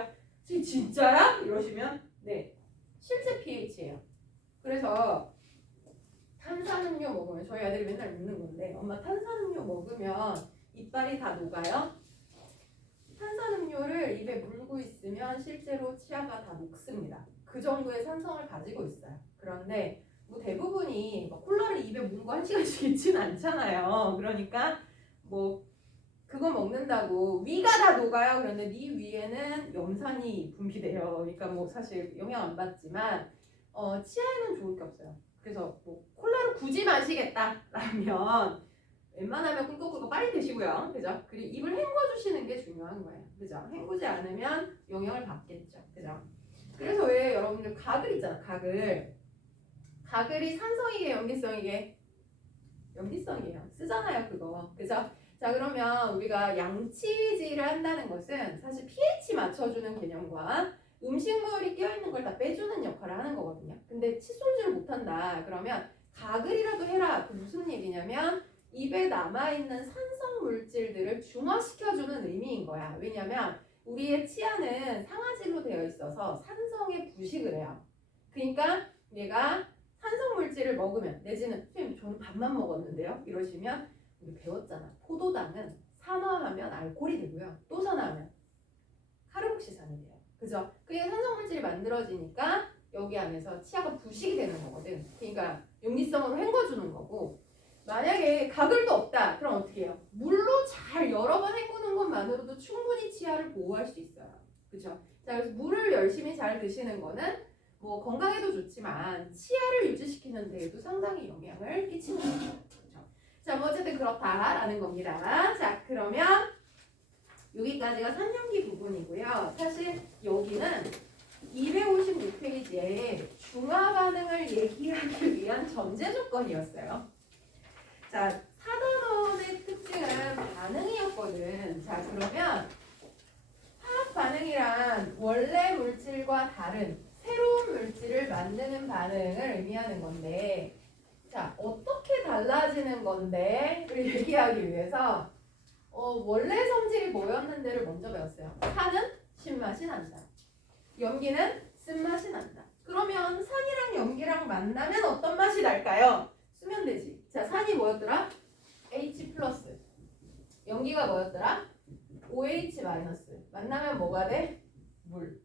진짜야? 이러시면 네, 실제 pH예요. 그래서 탄산음료 먹으면 저희 아들이 맨날 묻는 건데 엄마 탄산음료 먹으면 이빨이 다 녹아요? 탄산음료를 입에 물고 있으면 실제로 치아가 다 녹습니다. 그 정도의 산성을 가지고 있어요. 그런데 뭐 대부분이 콜라를 입에 물고 1시간씩 있지는 않잖아요. 그러니까 뭐 그거 먹는다고 위가 다 녹아요. 그런데 네 위에는 염산이 분비돼요. 그러니까 뭐 사실 영향 안 받지만 치아에는 좋을 게 없어요. 그래서 뭐 콜라를 굳이 마시겠다라면 웬만하면 꿀꺽꿀꺽 빨리 드시고요. 그죠? 그리고 입을 헹궈주시는 게 중요한 거예요. 그죠? 헹구지 않으면 영향을 받겠죠. 그죠? 그래서 왜 여러분들 가글 있잖아. 가글이 산성이게 염기성이게? 염기성이에요. 쓰잖아요. 그거. 그죠? 자, 그러면 우리가 양치질을 한다는 것은 사실 pH 맞춰주는 개념과 음식물이 껴있는 걸 다 빼주는 역할을 하는 거거든요. 근데 칫솔질을 못한다. 그러면 가글이라도 해라. 그 무슨 얘기냐면 입에 남아있는 산성 물질들을 중화시켜주는 의미인 거야. 왜냐면 우리의 치아는 상아질로 되어 있어서 산성에 부식을 해요. 그러니까 얘가 산성 물질을 먹으면 내지는 선생님 저는 밥만 먹었는데요. 이러시면 우리 배웠잖아. 포도당은 산화하면 알코올이 되고요. 또 산화하면 카르복시산이 돼요. 그죠? 그게 산성물질이 만들어지니까 여기 안에서 치아가 부식이 되는 거거든. 그러니까 용기성으로 헹궈주는 거고 만약에 가글도 없다. 그럼 어떻게 해요? 물로 잘 여러 번 헹구는 것만으로도 충분히 치아를 보호할 수 있어요. 그죠? 자, 그래서 물을 열심히 잘 드시는 거는 뭐 건강에도 좋지만 치아를 유지시키는 데에도 상당히 영향을 끼치는 거죠. 그죠? 자, 뭐 어쨌든 그렇다라는 겁니다. 자, 그러면 여기까지가 3년기 부분이고요. 사실 여기는 256페이지에 중화 반응을 얘기하기 위한 전제 조건이었어요. 자, 4단원의 특징은 반응이었거든. 자, 그러면 화학 반응이란 원래 물질과 다른 새로운 물질을 만드는 반응을 의미하는 건데, 자, 어떻게 달라지는 건데를 얘기하기 위해서 원래 성질이 뭐였는데를 먼저 배웠어요. 산은 신맛이 난다. 염기는 쓴맛이 난다. 그러면 산이랑 염기랑 만나면 어떤 맛이 날까요? 쓰면 되지. 자, 산이 뭐였더라? H 플러스. 염기가 뭐였더라? OH 마이너스. 만나면 뭐가 돼? 물.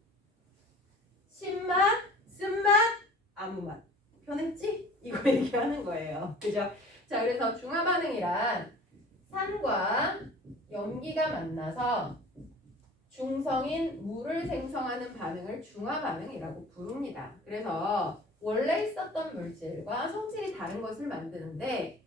신맛, 쓴맛, 아무 맛. 변했지? 이거 얘기하는 거예요. 그죠? 자, 그래서 중화 반응이란 산과 염기가 만나서 중성인 물을 생성하는 반응을 중화 반응이라고 부릅니다. 그래서 원래 있었던 물질과 성질이 다른 것을 만드는데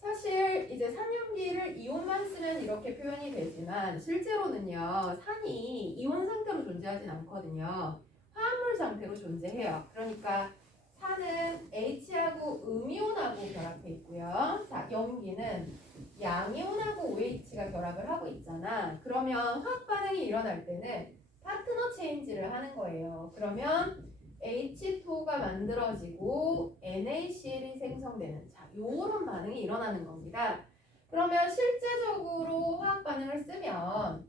사실 이제 산염기를 이온만 쓰면 이렇게 표현이 되지만 실제로는요, 산이 이온 상태로 존재하진 않거든요. 화합물 상태로 존재해요. 그러니까 산은 H하고 음이온하고 결합해 있고요. 자, 염기는 양이온하고 OH가 결합을 하고 있잖아. 그러면 화학 반응이 일어날 때는 파트너 체인지를 하는 거예요. 그러면 H2가 만들어지고 NaCl이 생성되는, 자, 요런 반응이 일어나는 겁니다. 그러면 실제적으로 화학 반응을 쓰면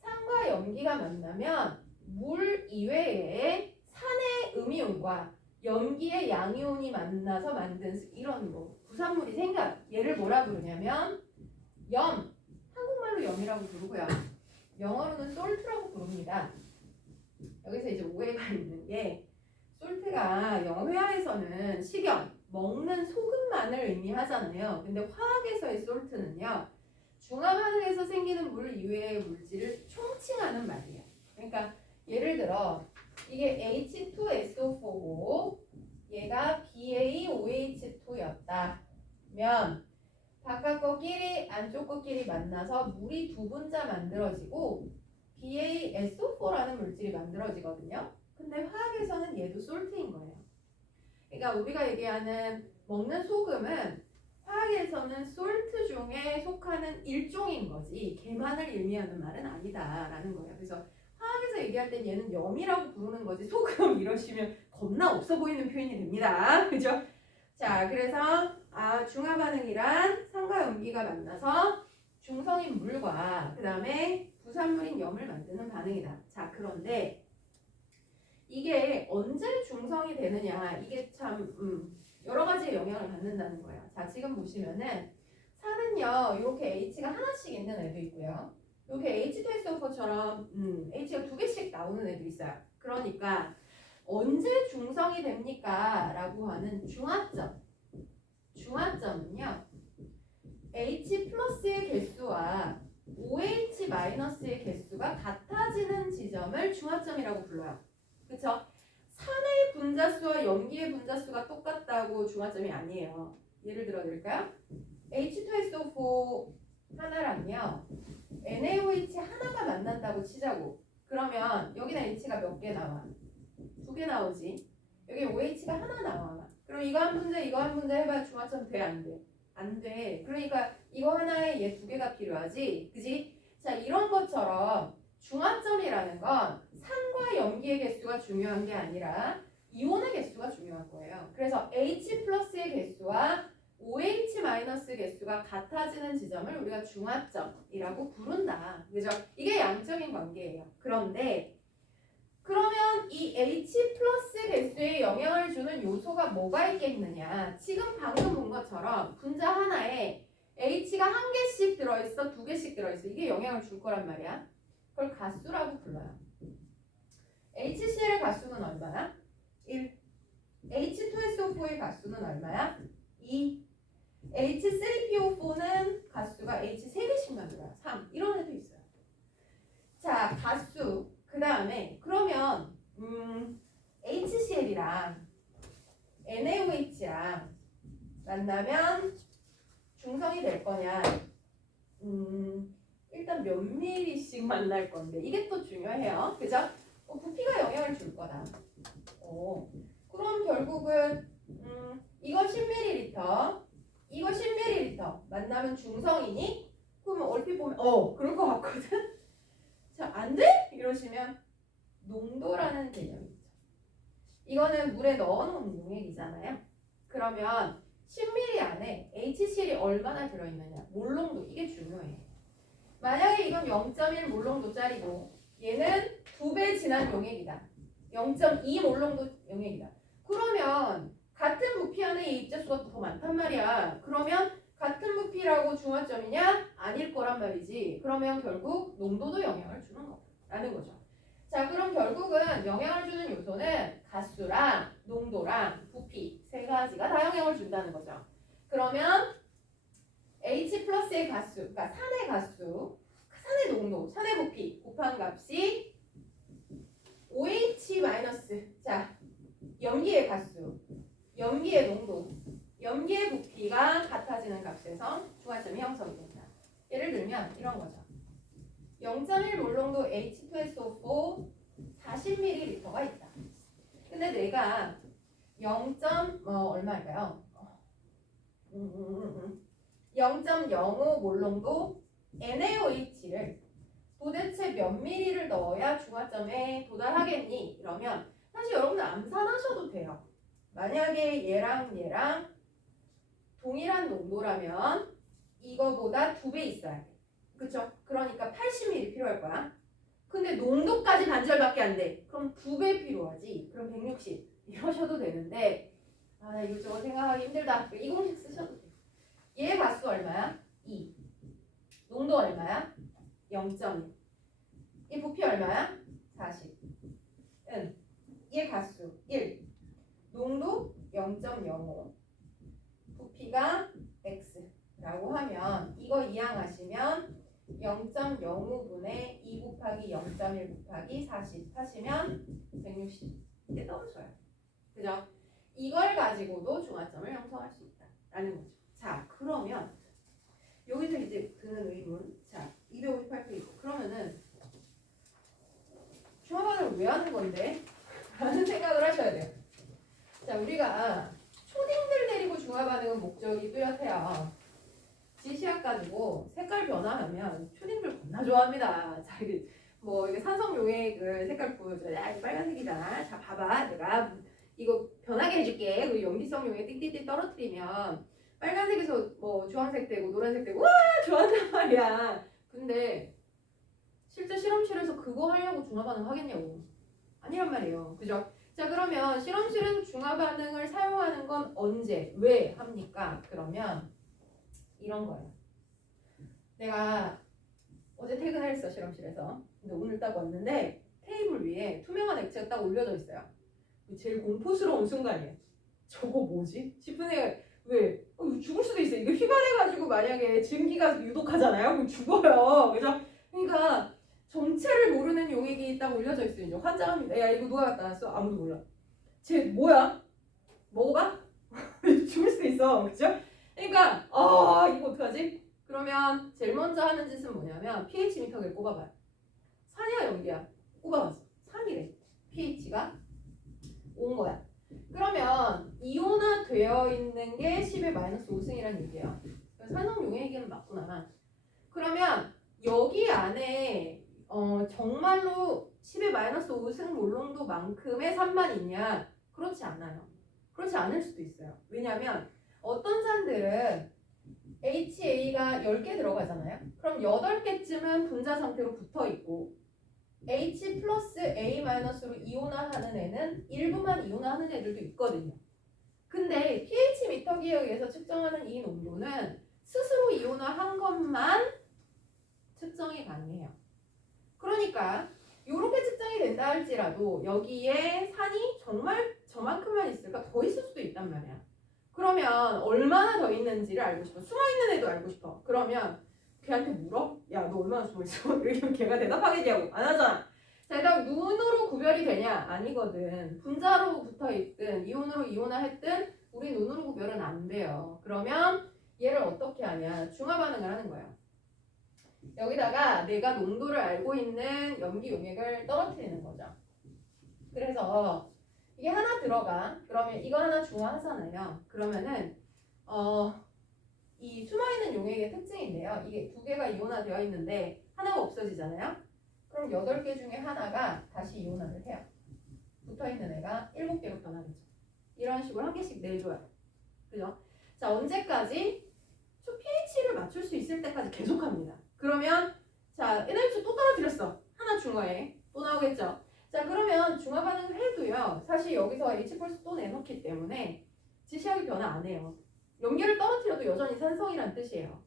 산과 염기가 만나면 물 이외에 산의 음이온과 염기의 양이온이 만나서 만든 이런 뭐 부산물이 생겨요. 얘를 뭐라 부르냐면 염, 한국말로 염이라고 부르고요. 영어로는 솔트라고 부릅니다. 여기서 이제 오해가 있는 게 솔트가 영어 회화에서는 식염, 먹는 소금만을 의미하잖아요. 근데 화학에서의 솔트는요, 중화반응에서 생기는 물 이외의 물질을 총칭하는 말이에요. 그러니까 예를 들어 이게 H2SO4고 얘가 BaOH2였다면 바깥 거끼리 안쪽 거끼리 만나서 물이 두 분자 만들어지고 BaSO4라는 물질이 만들어지거든요. 근데 화학에서는 얘도 솔트인 거예요. 그러니까 우리가 얘기하는 먹는 소금은 화학에서는 솔트 중에 속하는 일종인 거지 걔만을 의미하는 말은 아니다라는 거예요. 그래서 화학에서 얘기할 땐 얘는 염이라고 부르는 거지 소금 이러시면 겁나 없어 보이는 표현이 됩니다. 그죠? 자, 그래서 중화 반응이란 산과 염기가 만나서 중성인 물과 그 다음에 부산물인 염을 만드는 반응이다. 자, 그런데 이게 언제 중성이 되느냐 이게 참 여러 가지 영향을 받는다는 거예요. 자, 지금 보시면은 산은요 이렇게 H가 하나씩 있는 애도 있고요. 이렇게 H2SO4처럼 H가 두 개씩 나오는 애도 있어요. 그러니까 언제 중성이 됩니까? 라고 하는 중화점은요 H 플러스의 개수와 OH 마이너스의 개수가 같아지는 지점을 중화점이라고 불러요. 그쵸? 산의 분자수와 염기의 분자수가 똑같다고 중화점이 아니에요. 예를 들어 드릴까요? H2SO4 하나랑요 NaOH 하나가 만난다고 치자고. 그러면 여기는 H가 몇 개 나와? 두 개 나오지. 여기 OH가 하나 나와. 그럼 이거 한 분자 이거 한 분자 해봐야 중화점 돼? 안 돼? 안 돼. 그러니까 이거 하나에 얘 두 개가 필요하지. 그지? 자, 이런 것처럼 중화점이라는 건 산과 염기의 개수가 중요한 게 아니라 이온의 개수가 중요한 거예요. 그래서 H 플러스의 개수와 OH 마이너스 개수가 같아지는 지점을 우리가 중화점이라고 부른다. 그죠? 이게 양적인 관계예요. 그런데 그러면 이 H 플러스 개수에 영향을 주는 요소가 뭐가 있겠느냐? 지금 방금 본 것처럼 분자 하나에 H가 한 개씩 들어있어, 두 개씩 들어있어. 이게 영향을 줄 거란 말이야. 그걸 가수라고 불러요. HCl의 가수는 얼마야? 1. H2SO4의 가수는 얼마야? 2. H3PO4는 가수가 H 3개씩만 들어요. 3. 이런 애도 있어요. 자, 가수. 그 다음에 그러면 HCl이랑 NaOH랑 만나면 중성이 될 거냐? 일단 몇 미리씩 만날 건데 이게 또 중요해요. 그죠? 부피가 영향을 줄 거다. 그럼 결국은 이거 10ml, 이거 10ml 만나면 중성이니? 그러면 얼핏 보면 그럴 것 같거든? 자, 안 돼? 이러시면 농도라는 개념이 있죠. 이거는 물에 넣어놓은 용액이잖아요. 그러면 10ml 안에 HCl이 얼마나 들어있느냐? 몰농도, 이게 중요해. 만약에 이건 0.1 몰농도짜리고 얘는 2배 진한 용액이다. 0.2 몰농도 용액이다. 그러면 같은 부피 안에 이 입자수가 더 많단 말이야. 그러면 같은 부피라고 중화점이냐? 아닐 거란 말이지. 그러면 결국 농도도 영향을 주는 거라는 거죠. 자, 그럼 결국은 영향을 주는 요소는 가수랑 농도랑 부피 세 가지가 다 영향을 준다는 거죠. 그러면 H 플러스의 가수, 그러니까 산의 가수, 산의 농도, 산의 부피 곱한 값이 OH 마이너스, 자, 염기의 가수, 염기의 농도 염기의 부피가 같아지는 값에서 중화점이 형성이 된다. 예를 들면 이런 거죠. 0.1 몰롱도 H2SO4 40ml가 있다. 근데 내가 0. 얼마일까요? 0.05 몰롱도 NaOH를 도대체 몇 미리를 넣어야 중화점에 도달하겠니? 이러면 사실 여러분들 암산하셔도 돼요. 만약에 얘랑 동일한 농도라면 이거보다 2배 있어야 돼. 그쵸? 그러니까 80ml 필요할 거야. 근데 농도까지 반절밖에 안 돼. 그럼 2배 필요하지. 그럼 160 이러셔도 되는데 아 이것저것 생각하기 힘들다. 이 공식 쓰셔도 돼. 얘 가수 얼마야? 2. 농도 얼마야? 0.1. 이 부피 얼마야? 40. 얘 가수 1. 농도 0.05. 부피가 X라고 하면 이거 이항하시면 0.05분의 2 곱하기 0.1 곱하기 40 하시면 160 이게 떨어져요. 그죠? 이걸 가지고도 중화점을 형성할 수 있다라는 거죠. 자, 그러면 여기서 이제 드는 의문. 자, 258페이지. 그러면은 중화반응을 왜 하는 건데? 라는 생각을 하셔야 돼요. 자, 우리가 초딩들 데리고 중화반응은 목적이 뚜렷해요. 지시학 가지고 색깔 변화하면 초딩들 겁나 좋아합니다. 자, 이게 산성용액을 색깔 보여줘요. 야, 이거 빨간색이잖아. 자, 봐봐. 내가 이거 변하게 해줄게. 그 염기성 용액 띡띡띡 떨어뜨리면 빨간색에서 뭐 주황색 되고 노란색 되고 와 좋아한단 말이야. 근데 실제 실험실에서 그거 하려고 중화반응 하겠냐고. 아니란 말이에요. 그죠? 자, 그러면 실험실에서 중화반응을 사용하는 건 언제? 왜 합니까? 그러면 이런 거예요. 내가 어제 퇴근했어 실험실에서. 근데 오늘 딱 왔는데 테이블 위에 투명한 액체가 딱 올려져 있어요. 제일 공포스러운 순간이에요. 저거 뭐지? 싶은 애가 왜? 죽을 수도 있어. 이거 휘발해가지고 만약에 증기가 유독하잖아요. 그럼 죽어요. 그죠? 그러니까 정체를 모르는 용액이 딱 올려져 있어요. 이제 환장합니다. 야 이거 누가 갖다 놨어? 아무도 몰라. 쟤 뭐야? 먹어봐? 죽을 수도 있어. 그죠? 그러니까 이거 어떡하지? 그러면 제일 먼저 하는 짓은 뭐냐면 pH 미터기를 꼽아봐요. 산이야 연기야? 꼽아봤어. 3이래. pH가 온 거야. 그러면 이온화 되어 있는 게 10의 마이너스 5승이라는 얘기예요. 산성 용액은 맞구나. 그러면 여기 안에 정말로 10의 마이너스 5승 몰롱도만큼의 산만 있냐? 그렇지 않아요. 그렇지 않을 수도 있어요. 왜냐하면 어떤 산들은 HA가 10개 들어가잖아요. 그럼 8개쯤은 분자 상태로 붙어 있고 H 플러스 A 마이너스로 이온화하는 애는 일부만 이온화하는 애들도 있거든요. 근데 pH 미터기에 의해서 측정하는 이 농도는 스스로 이온화한 것만 측정이 가능해요. 그러니까 이렇게 측정이 된다 할지라도 여기에 산이 정말 저만큼만 있을까? 더 있을 수도 있단 말이야. 그러면 얼마나 더 있는지를 알고 싶어. 숨어있는 애도 알고 싶어. 그러면 걔한테 물어? 야, 너 얼마나 숨어있어? 이렇게 걔가 대답하겠냐고. 안 하잖아. 자, 일단 눈으로 구별이 되냐? 아니거든. 분자로 붙어있든 이온으로 이온화했든 우리 눈으로 구별은 안 돼요. 그러면 얘를 어떻게 하냐? 중화반응을 하는 거예요. 여기다가 내가 농도를 알고 있는 염기 용액을 떨어뜨리는 거죠. 그래서 이게 하나 들어가. 그러면 이거 하나 중화하잖아요. 그러면은 이 숨어있는 용액의 특징인데요. 이게 2개가 이온화되어 있는데 하나가 없어지잖아요. 그럼 8개 중에 하나가 다시 이온화를 해요. 붙어있는 애가 7개로 변하겠죠. 이런 식으로 한 개씩 내줘요. 그죠? 자, 언제까지? pH를 맞출 수 있을 때까지 계속합니다. 그러면 자, NH 또 떨어뜨렸어. 하나 중화해. 또 나오겠죠? 자, 그러면 중화 반응을 해도요. 사실 여기서 H 플러스 또 내놓기 때문에 지시하기 변화 안 해요. 염기를 떨어뜨려도 여전히 산성이란 뜻이에요.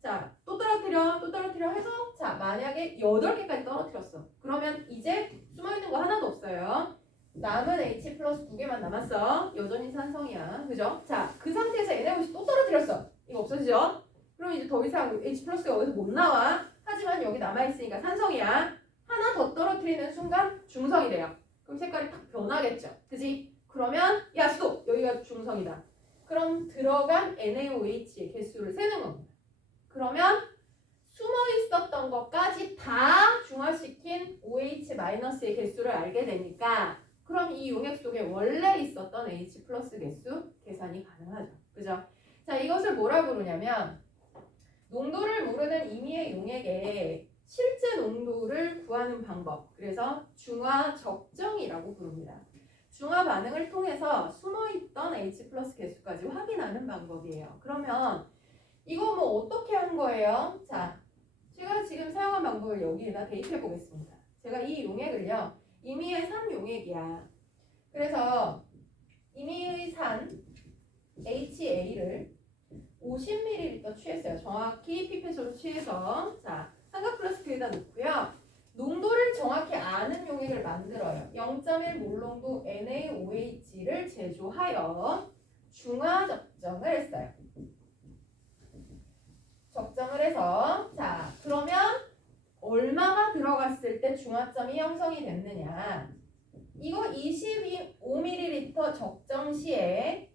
자, 또 떨어뜨려 해서 자, 만약에 8개까지 떨어뜨렸어. 그러면 이제 숨어있는 거 하나도 없어요. 남은 H 플러스 2개만 남았어. 여전히 산성이야. 그죠? 자, 그 상태에서 NaOH 또 떨어뜨렸어. 이거 없어지죠? 그럼 이제 더 이상 H 플러스가 여기서 못 나와. 하지만 여기 남아있으니까 산성이야. 하나 더 떨어뜨리는 순간 중성이 돼요. 그럼 색깔이 딱 변하겠죠. 그지? 그러면 야 스톱! 여기가 중성이다. 그럼 들어간 NaOH의 개수를 세는 겁니다. 그러면 숨어 있었던 것까지 다 중화시킨 OH-의 개수를 알게 되니까 그럼 이 용액 속에 원래 있었던 H 플러스 개수 계산이 가능하죠. 그죠? 자, 이것을 뭐라 부르냐면 농도를 모르는 임의의 용액의 실제 농도를 구하는 방법. 그래서 중화 적정이라고 부릅니다. 중화 반응을 통해서 숨어있던 H 플러스 개수까지 확인하는 방법이에요. 그러면 이거 뭐 어떻게 한 거예요? 자, 제가 지금 사용한 방법을 여기에다 대입해 보겠습니다. 제가 이 용액을요, 임의의 산 용액이야. 그래서 임의의 산 HA를 50ml 취했어요. 정확히 피펫으로 취해서 자, 삼각 플라스크에다 넣고요. 농도를 정확히 아는 용액을 만들어요. 0.1 몰농도 NaOH를 제조하여 중화 적정을 했어요. 적정을 해서 자, 그러면 얼마가 들어갔을 때 중화점이 형성이 됐느냐? 이거 25ml 적정 시에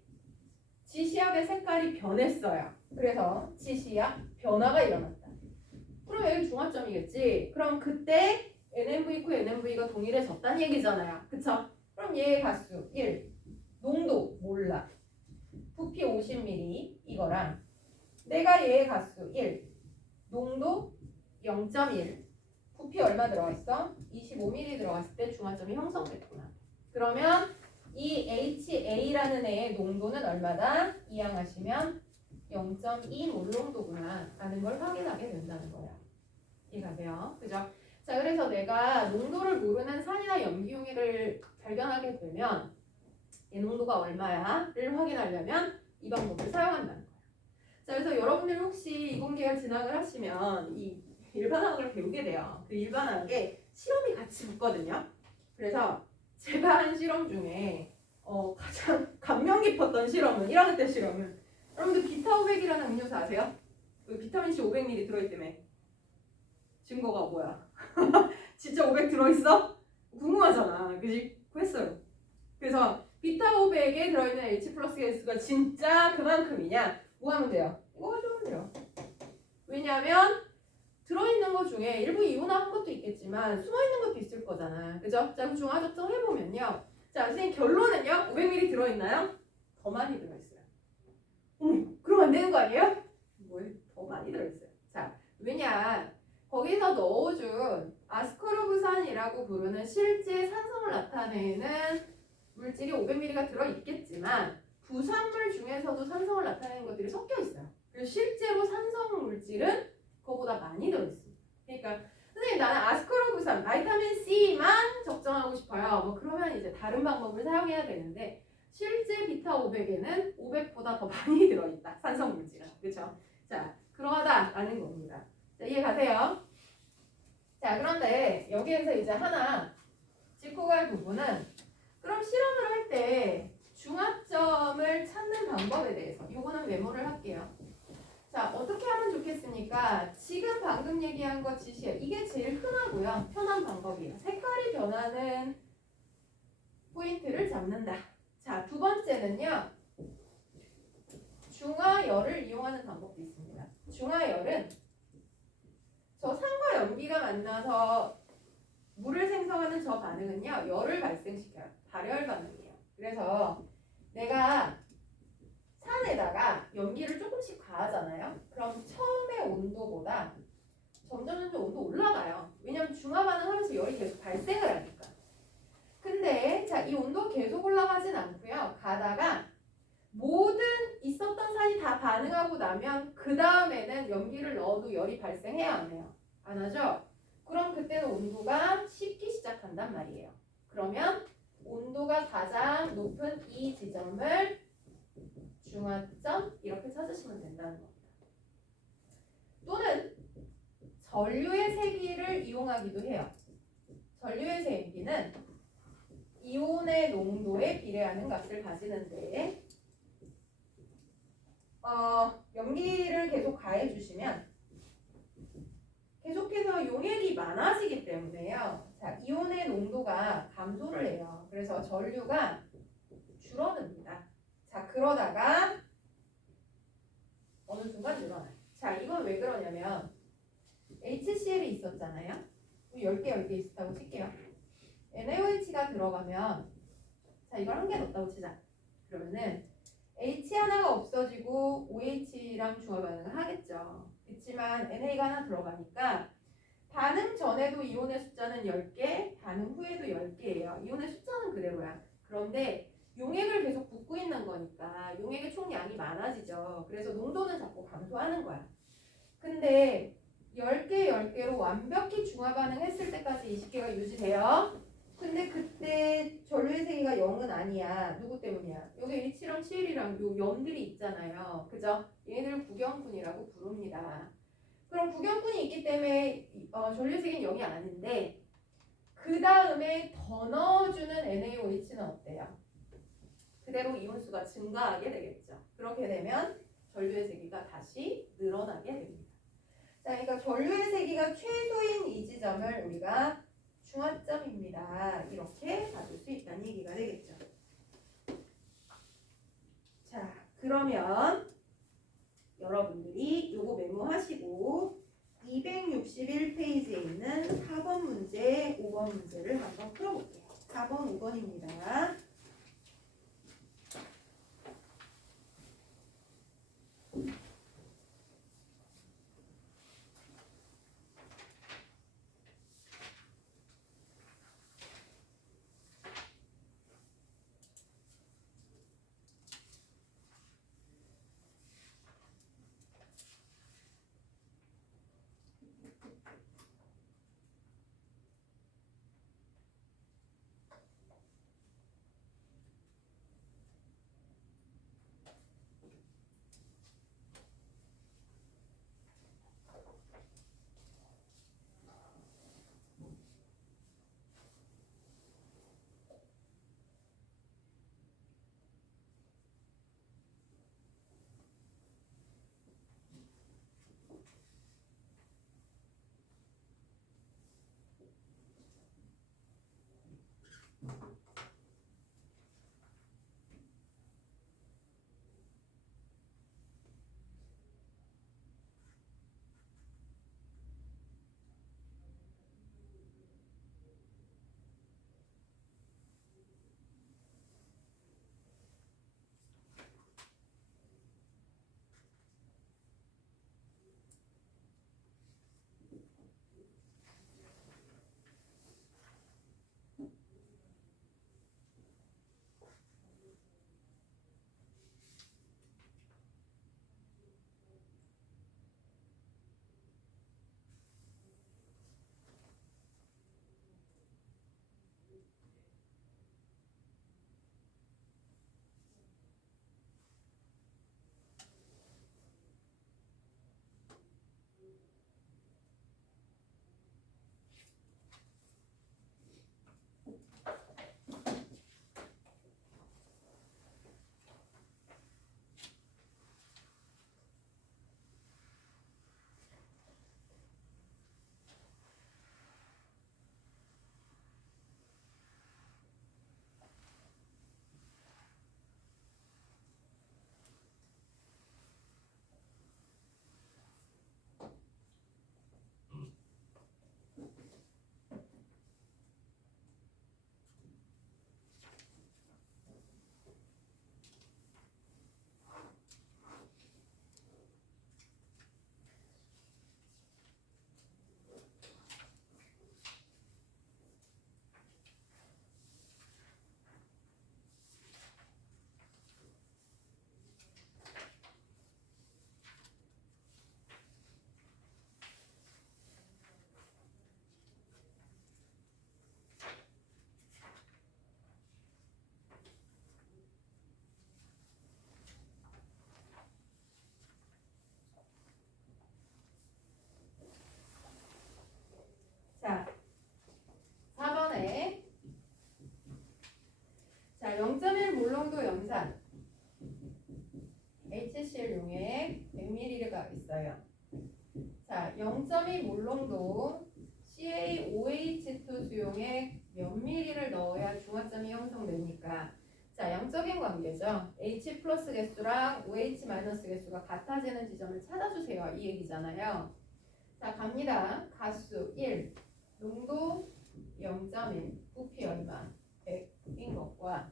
지시약의 색깔이 변했어요. 그래서 지시약 변화가 일어났다. 그럼 여기 중화점이겠지. 그럼 그때 NMV, NMV가 동일해졌다는 얘기잖아요. 그쵸? 그럼 얘의 가수 1, 농도 몰라. 부피 50ml 이거랑 내가 얘의 가수 1, 농도 0.1, 부피 얼마 들어갔어? 25ml 들어갔을 때 중화점이 형성됐구나. 그러면 이 HA라는 애의 농도는 얼마다? 이항하시면 0.2 몰농도구나 라는 걸 확인하게 된다는 거예요. 이해가세요? 그죠? 자, 그래서 내가 농도를 모르는 산이나 염기용액을 발견하게 되면 얘 농도가 얼마야? 를 확인하려면 이 방법을 사용한다는 거예요. 자, 그래서 여러분들 혹시 이공계열 진학을 하시면 이 일반학을 배우게 돼요. 그 일반학에 실험이 같이 붙거든요. 그래서 제가 한 실험 중에 가장 감명 깊었던 실험은 1학년 때 실험은 여러분들 비타500이라는 음료수 아세요? 그 비타민C 500ml 들어있다며. 증거가 뭐야? 진짜 500 들어있어? 궁금하잖아. 그지? 했어요. 그래서 비타500에 들어있는 H 플러스 개수가 진짜 그만큼이냐? 뭐 하면 돼요? 이거 가져오면 돼요. 왜냐하면 들어있는 것 중에 일부 이온화한 것도 있겠지만 숨어있는 것도 있을 거잖아. 그죠? 자, 그 중화적정 해보면요. 자, 선생님 결론은요. 500ml 들어있나요? 더 많이 들어있어요. 그러면 안 되는 거 아니에요? 뭘 더 많이 들어있어요. 자, 왜냐? 거기서 넣어준 아스코르브산이라고 부르는 실제 산성을 나타내는 물질이 500ml가 들어있겠지만 부산물 중에서도 산성을 나타내는 것들이 섞여 있어요. 그래서 실제로 산성 물질은 그거보다 많이 들어있습니다. 그러니까 선생님 나는 아스코르브산, 바이타민 C만 적정하고 싶어요. 뭐 그러면 이제 다른 방법을 사용해야 되는데 실제 비타 500에는 500보다 더 많이 들어있다. 산성 물질은. 그렇죠? 자, 그러하다라는 겁니다. 자, 이해 가세요? 자, 그런데 여기에서 이제 하나 짚고 갈 부분은 그럼 실험을 할 때 중화점을 찾는 방법에 대해서 이거는 메모를 할게요. 자, 어떻게 하면 좋겠습니까? 지금 방금 얘기한 거 지시해. 이게 제일 흔하고요. 편한 방법이에요. 색깔이 변하는 포인트를 잡는다. 자, 두 번째는요. 중화열을 이용하는 방법도 있습니다. 중화열은 저 산과 염기가 만나서 물을 생성하는 저 반응은요. 열을 발생시켜요. 발열 반응이에요. 그래서 내가 산에다가 염기를 조금씩 가하잖아요. 그럼 처음의 온도보다 점점 온도 올라가요. 왜냐면 중화 반응하면서 열이 계속 발생을 하니까. 근데 자, 이 온도 계속 올라가진 않고요. 가다가 모든 있었던 산이 다 반응하고 나면 그 다음에는 염기를 넣어도 열이 발생해야 안 해요? 안 하죠? 그럼 그때는 온도가 식기 시작한단 말이에요. 그러면 온도가 가장 높은 이 지점을 중화점 이렇게 찾으시면 된다는 겁니다. 또는 전류의 세기를 이용하기도 해요. 전류의 세기는 이온의 농도에 비례하는 값을 가지는데 염기를 계속 가해주시면 계속해서 용액이 많아지기 때문에요. 자, 이온의 농도가 감소를 해요. 그래서 전류가 줄어듭니다. 자, 그러다가 어느 순간 늘어나요. 자, 이건 왜 그러냐면 HCl이 있었잖아요. 10개, 10개 있었다고 칠게요. NaOH가 들어가면 자, 이걸 한 개 넣었다고 치자. 그러면은 H 하나가 없어지고 OH랑 중화 반응을 하겠죠. 그렇지만 NA가 하나 들어가니까 반응 전에도 이온의 숫자는 10개, 반응 후에도 10개예요. 이온의 숫자는 그대로야. 그런데 용액을 계속 붓고 있는 거니까 용액의 총량이 많아지죠. 그래서 농도는 자꾸 감소하는 거야. 근데 10개, 10개로 완벽히 중화 반응했을 때까지 20개가 유지돼요. 근데 그때 전류의 세기가 0은 아니야. 누구 때문이야? 여기 H랑 Cl이랑 요 염들이 있잖아요. 그죠? 얘네들 구경꾼이라고 부릅니다. 그럼 구경꾼이 있기 때문에 전류의 세기는 0이 아닌데 그 다음에 더 넣어주는 NaOH는 어때요? 그대로 이온수가 증가하게 되겠죠. 그렇게 되면 전류의 세기가 다시 늘어나게 됩니다. 자, 그러니까 전류의 세기가 최소인 이 지점을 우리가 중화점입니다. 이렇게 받을 수 있다는 얘기가 되겠죠. 자, 그러면 여러분들이 요거 메모하시고 261페이지에 있는 4번 문제, 5번 문제를 한번 풀어볼게요. 4번, 5번입니다. 자, 4번에 자, 0.1 몰롱도 염산 HCl 용액 100ml가 있어요. 자, 0.2 몰롱도 CaOH2 수용액 몇 ml를 넣어야 중화점이 형성됩니까? 자, 자, 양적인 관계죠. H 플러스 개수랑 OH 마이너스 개수가 같아지는 지점을 찾아주세요. 이 얘기잖아요. 자, 갑니다. 가수 1, 농도 0.1, 부피 얼마? 100인 것과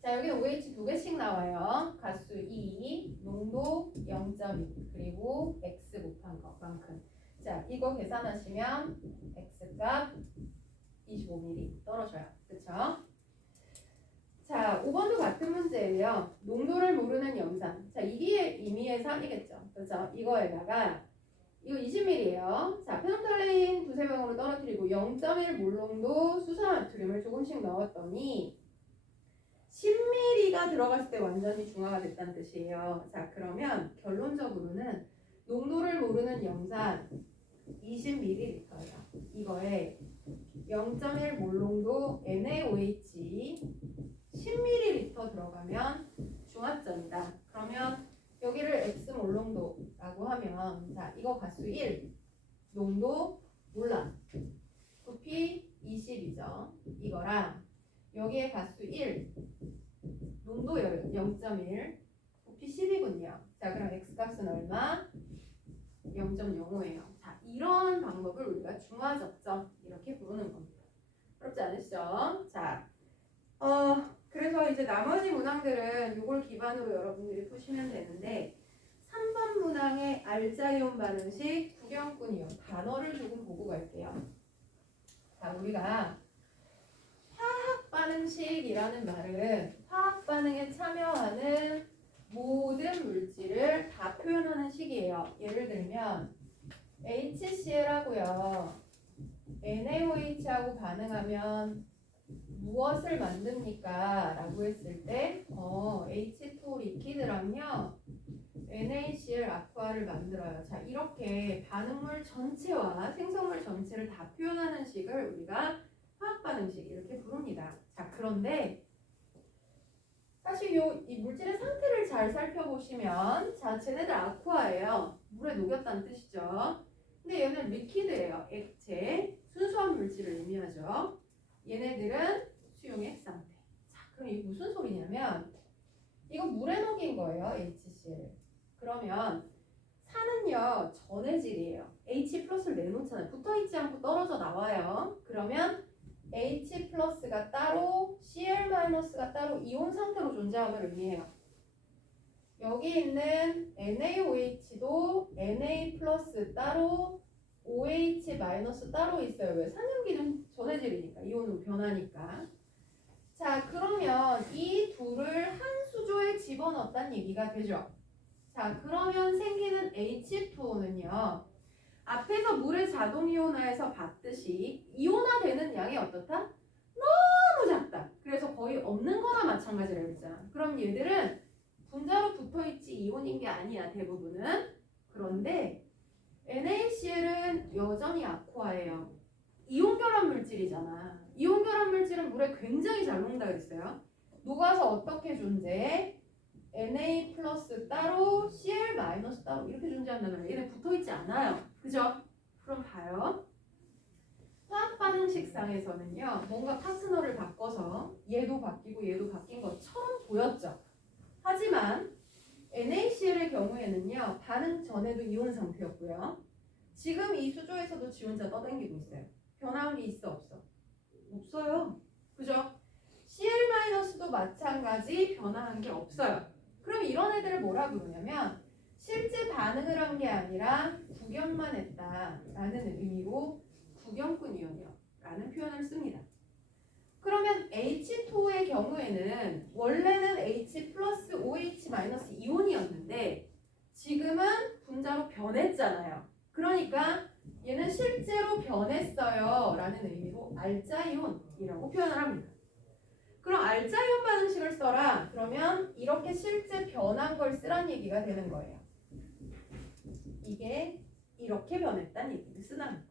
자, 여기는 OH 두 개씩 나와요. 가수 2, 농도 0.2, 그리고 X 곱한 것만큼. 자, 이거 계산하시면 X값 25ml 떨어져요. 그쵸? 자, 5번도 같은 문제예요. 농도를 모르는 염산. 자, 1의 임의의 3이겠죠. 그렇죠? 이거에다가 이거 20ml예요. 자, 페놀탈레인 두세 병으로 떨어뜨리고 0.1 몰농도 수산나트륨을 조금씩 넣었더니 10ml가 들어갔을 때 완전히 중화가 됐다는 뜻이에요. 자, 그러면 결론적으로는 농도를 모르는 염산 20ml예요. 이거에 0.1 몰농도 NaOH 10ml 들어가면 중합점이다. 그러면 여기를 X 몰농도라고 하면 자, 이거 가수 1, 농도 몰라. 부피 20이죠. 이거랑 여기에 가수 1, 농도 0.1, 부피 10이군요. 자, 그럼 X값은 얼마? 0.05예요. 자, 이런 방법을 우리가 중화적점 이렇게 부르는 겁니다. 어렵지 않으시죠? 자, 그래서 이제 나머지 문항들은 이걸 기반으로 여러분들이 푸시면 되는데 3번 문항의 알자이온 반응식, 구경꾼 이온 단어를 조금 보고 갈게요. 자, 우리가 화학 반응식이라는 말은 화학 반응에 참여하는 모든 물질을 다 표현하는 식이에요. 예를 들면 HCl하고요. NaOH하고 반응하면 무엇을 만듭니까? 라고 했을 때 H2O 리퀴드랑요 NaCl 아쿠아를 만들어요. 자, 이렇게 반응물 전체와 생성물 전체를 다 표현하는 식을 우리가 화학 반응식 이렇게 부릅니다. 자, 그런데 사실 이 물질의 상태를 잘 살펴보시면 자, 쟤네들 아쿠아예요. 물에 녹였다는 뜻이죠. 근데 얘는 리퀴드예요. 액체, 순수한 물질을 의미하죠. 얘네들은 수용액 상태. 자, 그럼 이게 무슨 소리냐면 이거 물에 녹인 거예요. HCl. 그러면 산은요 전해질이에요. H 플러스를 내놓잖아요. 붙어있지 않고 떨어져 나와요. 그러면 H 플러스가 따로 Cl 마이너스가 따로 이온 상태로 존재함을 의미해요. 여기 있는 NaOH도 Na 플러스 따로 OH 마이너스 따로 있어요. 왜? 산염기는 전해질이니까 이온으로 변하니까. 자, 그러면 이 둘을 한 수조에 집어넣었다는 얘기가 되죠. 자, 그러면 생기는 H2O는요. 앞에서 물을 자동 이온화해서 봤듯이 이온화되는 양이 어떻다? 너무 작다. 그래서 거의 없는 거나 마찬가지라고 했잖아. 그럼 얘들은 분자로 붙어있지 이온인 게 아니야, 대부분은. 그런데 NaCl은 여전히 아쿠아예요. 이온 결합 물질이잖아. 이온 결합 물질은 물에 굉장히 잘 녹는다 그랬어요. 녹아서 어떻게 존재해? Na 플러스 따로 Cl 마이너스 따로 이렇게 존재한다면 얘네 붙어있지 않아요. 그죠? 그럼 봐요. 화학 반응식상에서는요. 뭔가 파트너를 바꿔서 얘도 바뀌고 얘도 바뀐 것처럼 보였죠. 하지만 NaCl의 경우에는요. 반응 전에도 이온 상태였고요. 지금 이 수조에서도 지 혼자 떠다니고 있어요. 변화한 게 있어 없어? 없어요. 그죠? Cl-도 마찬가지 변화한 게 없어요. 그럼 이런 애들을 뭐라 부르냐면 실제 반응을 한 게 아니라 구경만 했다라는 의미로 구경꾼 이온이라는 표현을 씁니다. 그러면 H2O의 경우에는 원래는 H 플러스 OH 마이너스 이온이었는데 지금은 분자로 변했잖아요. 그러니까 얘는 실제로 변했어요 라는 의미로 알자이온이라고 표현을 합니다. 그럼 알자이온 반응식을 써라. 그러면 이렇게 실제 변한 걸 쓰란 얘기가 되는 거예요. 이게 이렇게 변했다는 얘기를 쓰는 거죠.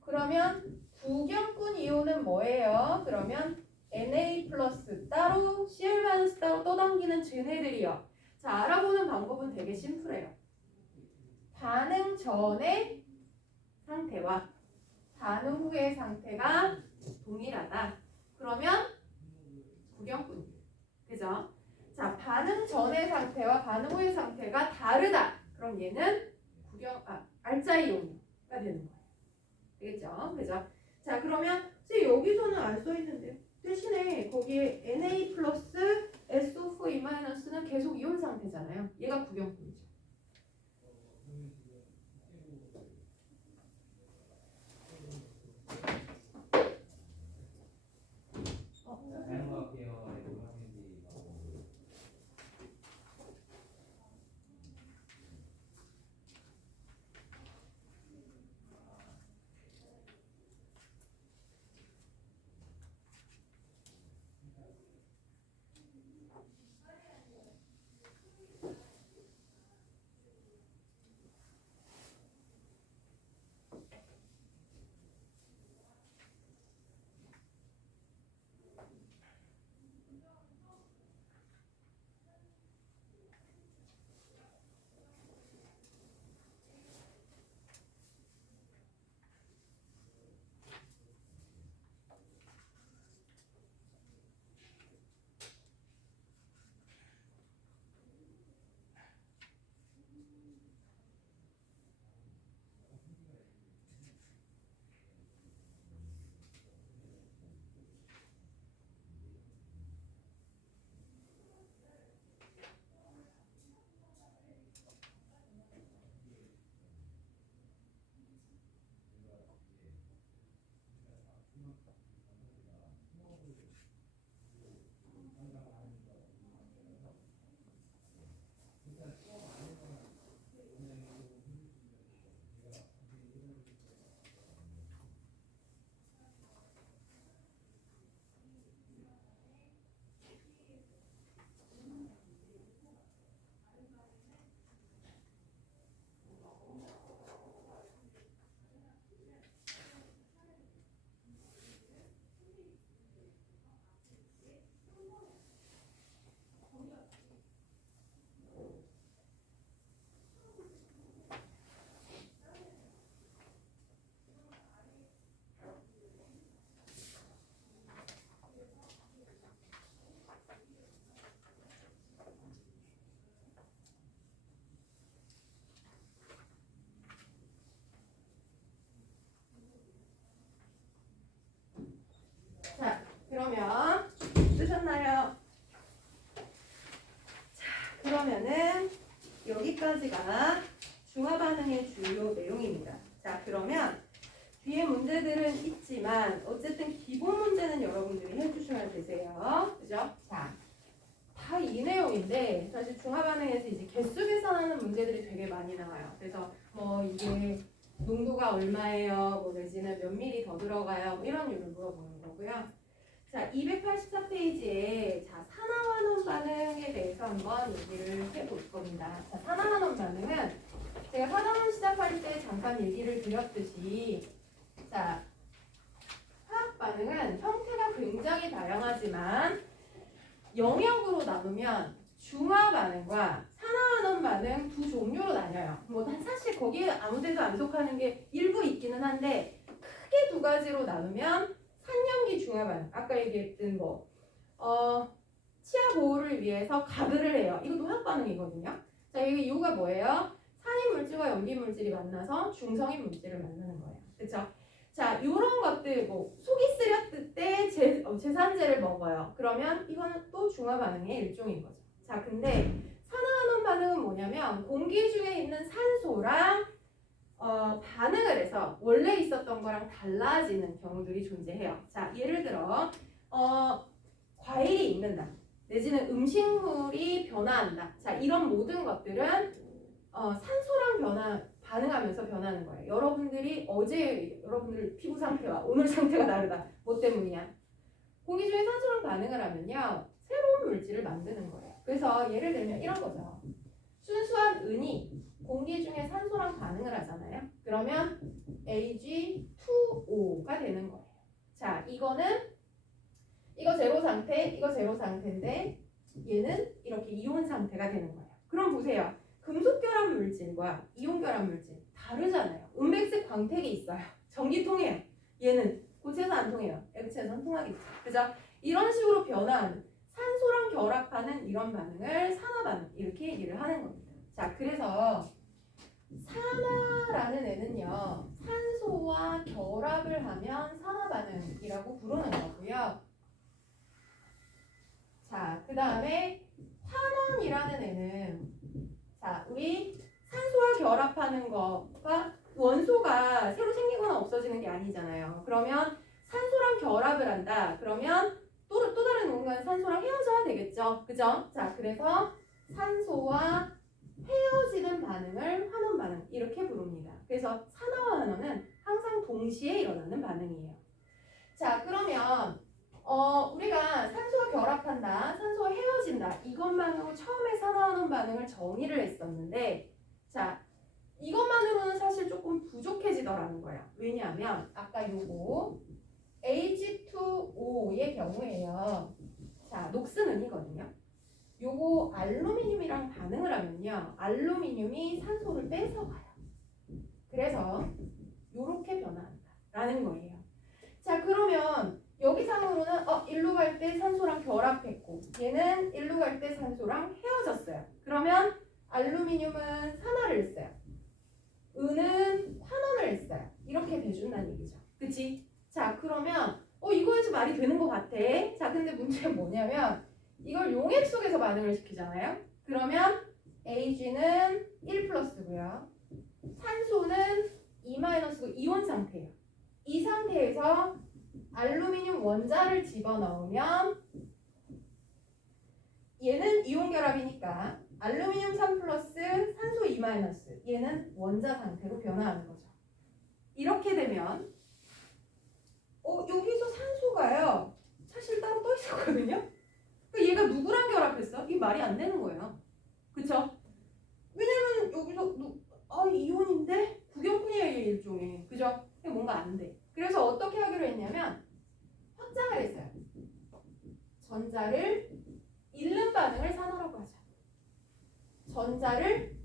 그러면 구경꾼 이온은 뭐예요? 그러면 Na 플러스 따로 Cl 마이너스 따로 떠당기는 쟤네들이요. 자, 알아보는 방법은 되게 심플해요. 반응 전의 상태와 반응 후의 상태가 동일하다. 그러면 구경꾼 그죠? 자, 반응 전의 상태와 반응 후의 상태가 다르다. 그럼 얘는 알짜이온가 되는 거예요. 되겠죠? 그죠? 자, 그러면 선생님 여기서는 안 써 있는데요. 대신에 거기에 Na 플러스 SO4E-는 계속 이온 상태잖아요. 얘가 구경품이죠. 자, 그러면 쓰셨나요? 자, 그러면은 여기까지가 중화 반응의 주요 내용입니다. 자, 그러면 뒤에 문제들은 있지만 어쨌든 기본 문제는 여러분들이 해주시면 되세요. 그죠? 자, 다 이 내용인데 사실 중화 반응에서 이제 개수 계산하는 문제들이 되게 많이 나와요. 그래서 뭐 이게 농도가 얼마예요? 뭐 내지는 몇 미리 더 들어가요? 뭐 이런 유를 물어보는 거고요. 자, 284페이지에 자, 산화환원 반응에 대해서 한번 얘기를 해볼 겁니다. 자, 산화환원 반응은 제가 산화환원 시작할 때 잠깐 얘기를 드렸듯이 자, 화학 반응은 형태가 굉장히 다양하지만 영역으로 나누면 중화 반응과 산화환원 반응 두 종류로 나뉘어요. 뭐 사실 거기에 아무데도 안 속하는 게 일부 있기는 한데 크게 두 가지로 나누면 산염기 중화 반응. 아까 얘기했던 치아 보호를 위해서 가글을 해요. 이것도 화학 반응이거든요. 자, 이게 이유가 뭐예요? 산인 물질과 염기 물질이 만나서 중성인 물질을 만나는 거예요. 그렇죠? 자, 이런 것들 뭐 속이 쓰렸을 때 제산제를 먹어요. 그러면 이거는 또 중화 반응의 일종인 거죠. 자, 근데 산화환원 반응은 뭐냐면 공기 중에 있는 산소랑 반응을 해서 원래 있었던 거랑 달라지는 경우들이 존재해요. 자, 예를 들어 과일이 익는다. 내지는 음식물이 변화한다. 자, 이런 모든 것들은 산소랑 반응하면서 변하는 거예요. 여러분들 피부 상태와 오늘 상태가 다르다. 뭐 때문이야? 공기 중에 산소랑 반응을 하면요, 새로운 물질을 만드는 거예요. 그래서 예를 들면 이런 거죠. 순수한 은이 공기 중에 산소랑 반응을 하잖아요. 그러면 Ag2O가 되는 거예요. 자, 이거 제로 상태, 이거 제로 상태인데 얘는 이렇게 이온 상태가 되는 거예요. 그럼 보세요. 금속 결합 물질과 이온 결합 물질 다르잖아요. 은백색 광택이 있어요. 전기 통해요. 얘는 고체에서 안 통해요. 액체에서는 통하겠죠. 그죠? 이런 식으로 변화하는 산소랑 결합하는 이런 반응을 산화 반응 이렇게 얘기를 하는 겁니다. 자, 그래서 산화라는 애는요, 산소와 결합을 하면 산화 반응이라고 부르는 거고요. 자, 그 다음에 환원이라는 애는, 자, 우리 산소와 결합하는 거가 원소가 새로 생기거나 없어지는 게 아니잖아요. 그러면 산소랑 결합을 한다. 그러면 또 다른 누군가는 산소랑 헤어져야 되겠죠. 그죠? 자, 그래서 산소와 헤어지는 반응을 환원 반응 이렇게 부릅니다. 그래서 산화와 환원은 항상 동시에 일어나는 반응이에요. 자, 그러면 우리가 산소와 결합한다, 산소와 헤어진다 이것만으로 처음에 산화환원 반응을 정의를 했었는데, 자, 이것만으로는 사실 조금 부족해지더라는 거예요. 왜냐하면 아까 요거 H2O의 경우에요. 자, 녹슨은이거든요. 요거 알루미늄이랑 반응을 하면요, 알루미늄이 산소를 뺏어가요. 그래서 요렇게 변화한다라는 거예요. 자, 그러면 여기상으로는 일로 갈 때 산소랑 결합했고 얘는 일로 갈 때 산소랑 헤어졌어요. 그러면 알루미늄은 산화를 했어요. 은은 환원을 했어요. 이렇게 돼준다는 얘기죠. 그치? 자, 그러면 이거에서 말이 되는 것 같아. 자, 근데 문제는 뭐냐면 이걸 용액 속에서 반응을 시키잖아요. 그러면 Ag 는 1 플러스고요. 산소는 2-고 이온 상태예요. 이 상태에서 알루미늄 원자를 집어넣으면 얘는 이온 결합이니까 알루미늄 3 플러스 산소 2 마이너스 얘는 원자 상태로 변화하는 거죠. 이렇게 되면 여기서 산소가요 사실 따로 떠 있었거든요. 그러니까 얘가 누구랑 결합했어? 이게 말이 안 되는 거예요. 그쵸? 왜냐면 여기서 이온인데 구경꾼이에요, 얘 일종의. 그죠? 뭔가 안 돼. 그래서 어떻게 하기로 했냐면 확장을 했어요. 전자를 잃는 반응을 산화라고 하자. 전자를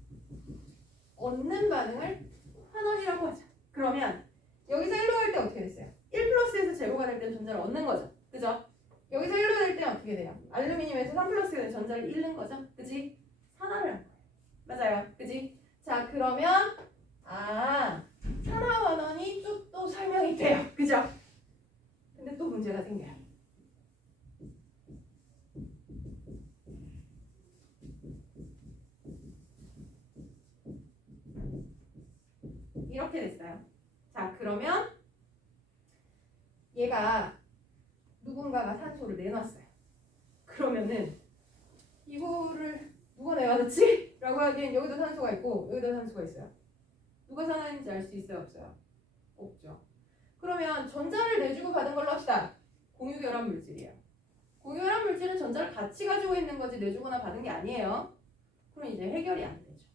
얻는 반응을 환원이라고 하자. 그러면 여기서 1로 갈 때 어떻게 됐어요? 1 플러스에서 제로가 될 때는 전자를 얻는 거죠. 그죠? 여기서 1로 될 때는 어떻게 돼요? 알루미늄에서 3 플러스가 되는 전자를 잃는 거죠. 그치? 산화를 한 거예요. 맞아요. 그치? 자, 그러면 산화 환원이 또 설명이 돼요. 그죠? 근데 또 문제가 생겨요. 이렇게 됐어요. 자, 그러면 얘가 누군가가 산소를 내놨어요. 그러면은 이거를 누가 내놨지? 라고 하기엔 여기도 산소가 있고 여기도 산소가 있어요. 누가 산화인지 알 수 있어요? 없어요? 없죠. 그러면 전자를 내주고 받은 걸로 합시다. 공유결합 물질이에요. 공유결합 물질은 전자를 같이 가지고 있는 거지 내주거나 받은 게 아니에요. 그럼 이제 해결이 안 되죠.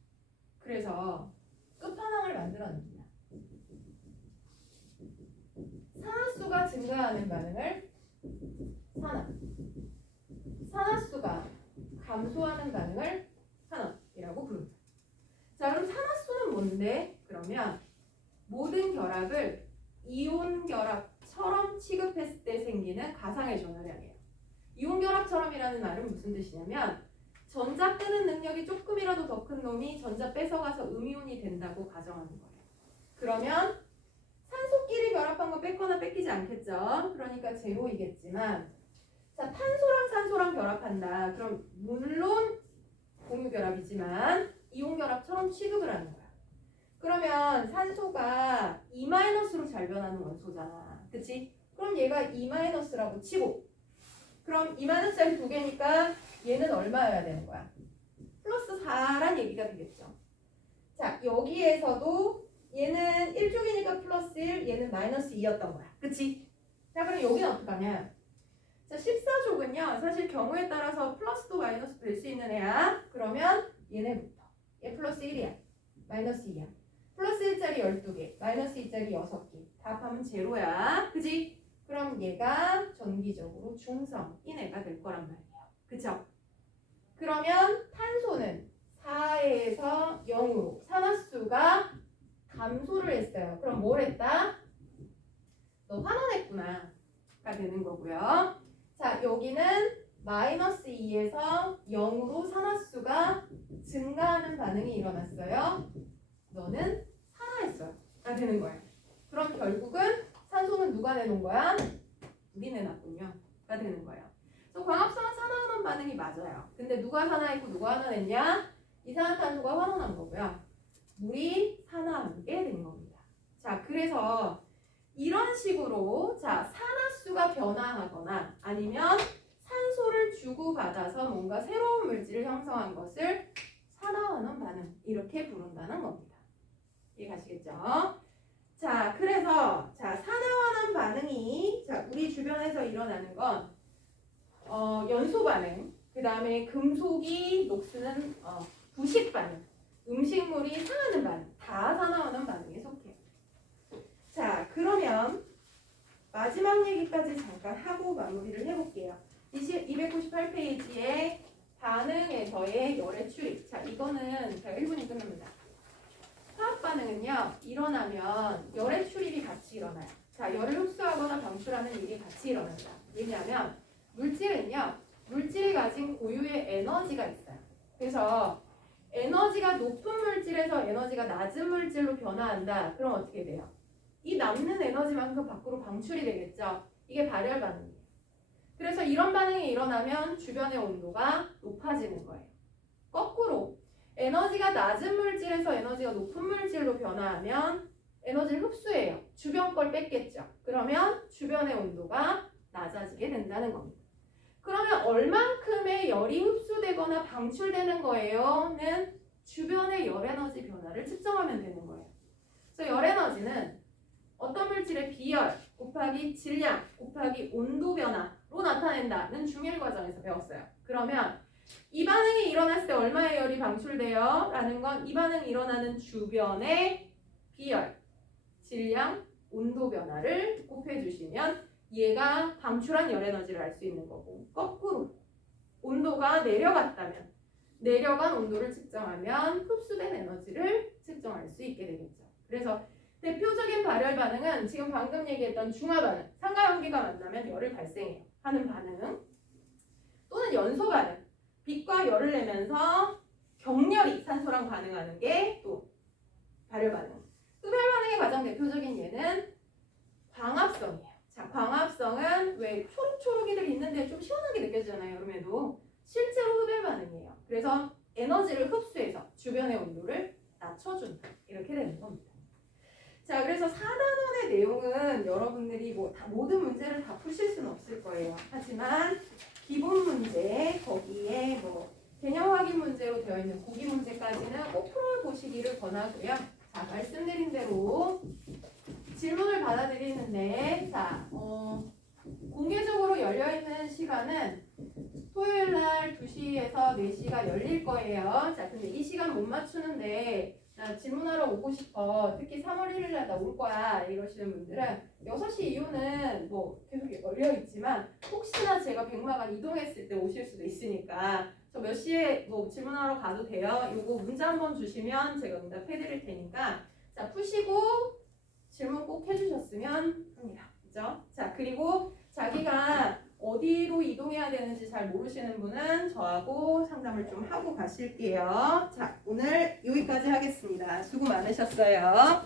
그래서 끝판왕을 만들어냅니다. 산화수가 증가하는 반응을 산화수가 감소하는 반응을 산화이라고 부릅니다. 자, 그럼 산화수는 뭔데? 그러면 모든 결합을 이온 결합처럼 취급했을 때 생기는 가상의 전하량이에요. 이온 결합처럼이라는 말은 무슨 뜻이냐면 전자 끄는 능력이 조금이라도 더 큰 놈이 전자 뺏어가서 음이온이 된다고 가정하는 거예요. 그러면 산소끼리 결합한 거 뺏거나 뺏기지 않겠죠. 그러니까 제로이겠지만, 자, 탄소랑 산소랑 결합한다. 그럼 물론 공유 결합이지만 이온 결합처럼 취급을 하는 거야. 그러면 산소가 2-로 잘 변하는 원소잖아. 그치? 그럼 얘가 2-라고 치고, 그럼 2-짜리 두 개니까 얘는 얼마여야 되는 거야? 플러스 4란 얘기가 되겠죠. 자, 여기에서도 얘는 1쪽이니까 플러스 1, 얘는 마이너스 2였던 거야. 그치? 자, 그럼 여기는 어떡하냐? 자, 14족은요, 사실 경우에 따라서 플러스도 마이너스도 될 수 있는 애야. 그러면 얘네부터. 얘 플러스 1이야. 마이너스 2야. 플러스 1짜리 12개, 마이너스 2짜리 6개. 다 합하면 제로야. 그치? 그럼 얘가 전기적으로 중성인 애가 될 거란 말이에요. 그쵸? 그러면 탄소는 4에서 0으로 산화수가 감소를 했어요. 그럼 뭘 했다? 너 환원했구나 가 되는 거고요. 자, 여기는 마이너스 2에서 0으로 산화수가 증가하는 반응이 일어났어요. 너는 산화했어요. 가 되는 거예요. 그럼 결국은 산소는 누가 내놓은 거야? 물이 내놨군요. 가 되는 거예요. 그래서 광합성은 산화환원 반응이 맞아요. 근데 누가 산화했고 누가 환원했냐? 이산화탄소가 환원한 거고요. 물이 산화하게 된 겁니다. 자, 그래서 이런 식으로 자 산화수가 변화하거나 아니면 산소를 주고받아서 뭔가 새로운 물질을 형성한 것을 산화환원 반응 이렇게 부른다는 겁니다. 이해가시겠죠? 자, 그래서 자 산화환원 반응이 자 우리 주변에서 일어나는 건 연소 반응, 그 다음에 금속이 녹슬는 부식 반응, 음식물이 상하는 반응, 다 산화환원 반응에 속해요. 자, 그러면 마지막 얘기까지 잠깐 하고 마무리를 해볼게요. 298페이지에 반응에서의 열의 출입. 자, 이거는 제가 1분이 끝납니다. 화학 반응은요, 일어나면 열의 출입이 같이 일어나요. 자, 열을 흡수하거나 방출하는 일이 같이 일어난다. 왜냐하면 물질은요, 물질이 가진 고유의 에너지가 있어요. 그래서 에너지가 높은 물질에서 에너지가 낮은 물질로 변화한다. 그럼 어떻게 돼요? 이 남는 에너지만큼 밖으로 방출이 되겠죠. 이게 발열 반응이에요. 그래서 이런 반응이 일어나면 주변의 온도가 높아지는 거예요. 거꾸로 에너지가 낮은 물질에서 에너지가 높은 물질로 변화하면 에너지를 흡수해요. 주변 걸 뺐겠죠. 그러면 주변의 온도가 낮아지게 된다는 겁니다. 그러면 얼만큼의 열이 흡수되거나 방출되는 거예요?는 주변의 열 에너지 변화를 측정하면 되는 거예요. 그래서 열 에너지는 어떤 물질의 비열 곱하기 질량 곱하기 온도 변화로 나타낸다는 중일 과정에서 배웠어요. 그러면 이 반응이 일어났을 때 얼마의 열이 방출돼요? 라는 건 이 반응이 일어나는 주변의 비열, 질량, 온도 변화를 곱해주시면 얘가 방출한 열 에너지를 알 수 있는 거고, 거꾸로 온도가 내려갔다면 내려간 온도를 측정하면 흡수된 에너지를 측정할 수 있게 되겠죠. 그래서 대표적인 발열 반응은 지금 방금 얘기했던 중화 반응, 산과 연기가 만나면 열을 발생해요 하는 반응, 또는 연소 반응, 빛과 열을 내면서 격렬히 산소랑 반응하는 게 또 발열 반응. 흡열 반응의 가장 대표적인 예는 광합성이에요. 자, 광합성은 왜 초록초록이들 있는데 좀 시원하게 느껴지잖아요. 여름에도 실제로 흡열 반응이에요. 그래서 에너지를 흡수해서 주변의 온도를 낮춰준다. 이렇게 되는 겁니다. 자, 그래서 4단원의 내용은 여러분들이 모든 문제를 다 푸실 수는 없을 거예요. 하지만 기본 문제, 거기에 개념 확인 문제로 되어 있는 고기 문제까지는 꼭 풀어보시기를 권하고요. 자, 말씀드린 대로 질문을 받아드리는데, 자, 공개적으로 열려있는 시간은 토요일 날 2시에서 4시가 열릴 거예요. 자, 근데 이 시간 못 맞추는데, 나 질문하러 오고 싶어. 특히 3월 1일 날 나 올 거야. 이러시는 분들은 6시 이후는 계속 열려 있지만 혹시나 제가 백마가 이동했을 때 오실 수도 있으니까 저 몇 시에 질문하러 가도 돼요. 요거 문자 한번 주시면 제가 응답해 드릴 테니까 자, 푸시고 질문 꼭 해주셨으면 합니다. 그죠? 자, 그리고 자기가 어디로 이동해야 되는지 잘 모르시는 분은 저하고 상담을 좀 하고 가실게요. 자, 오늘 여기까지 하겠습니다. 수고 많으셨어요.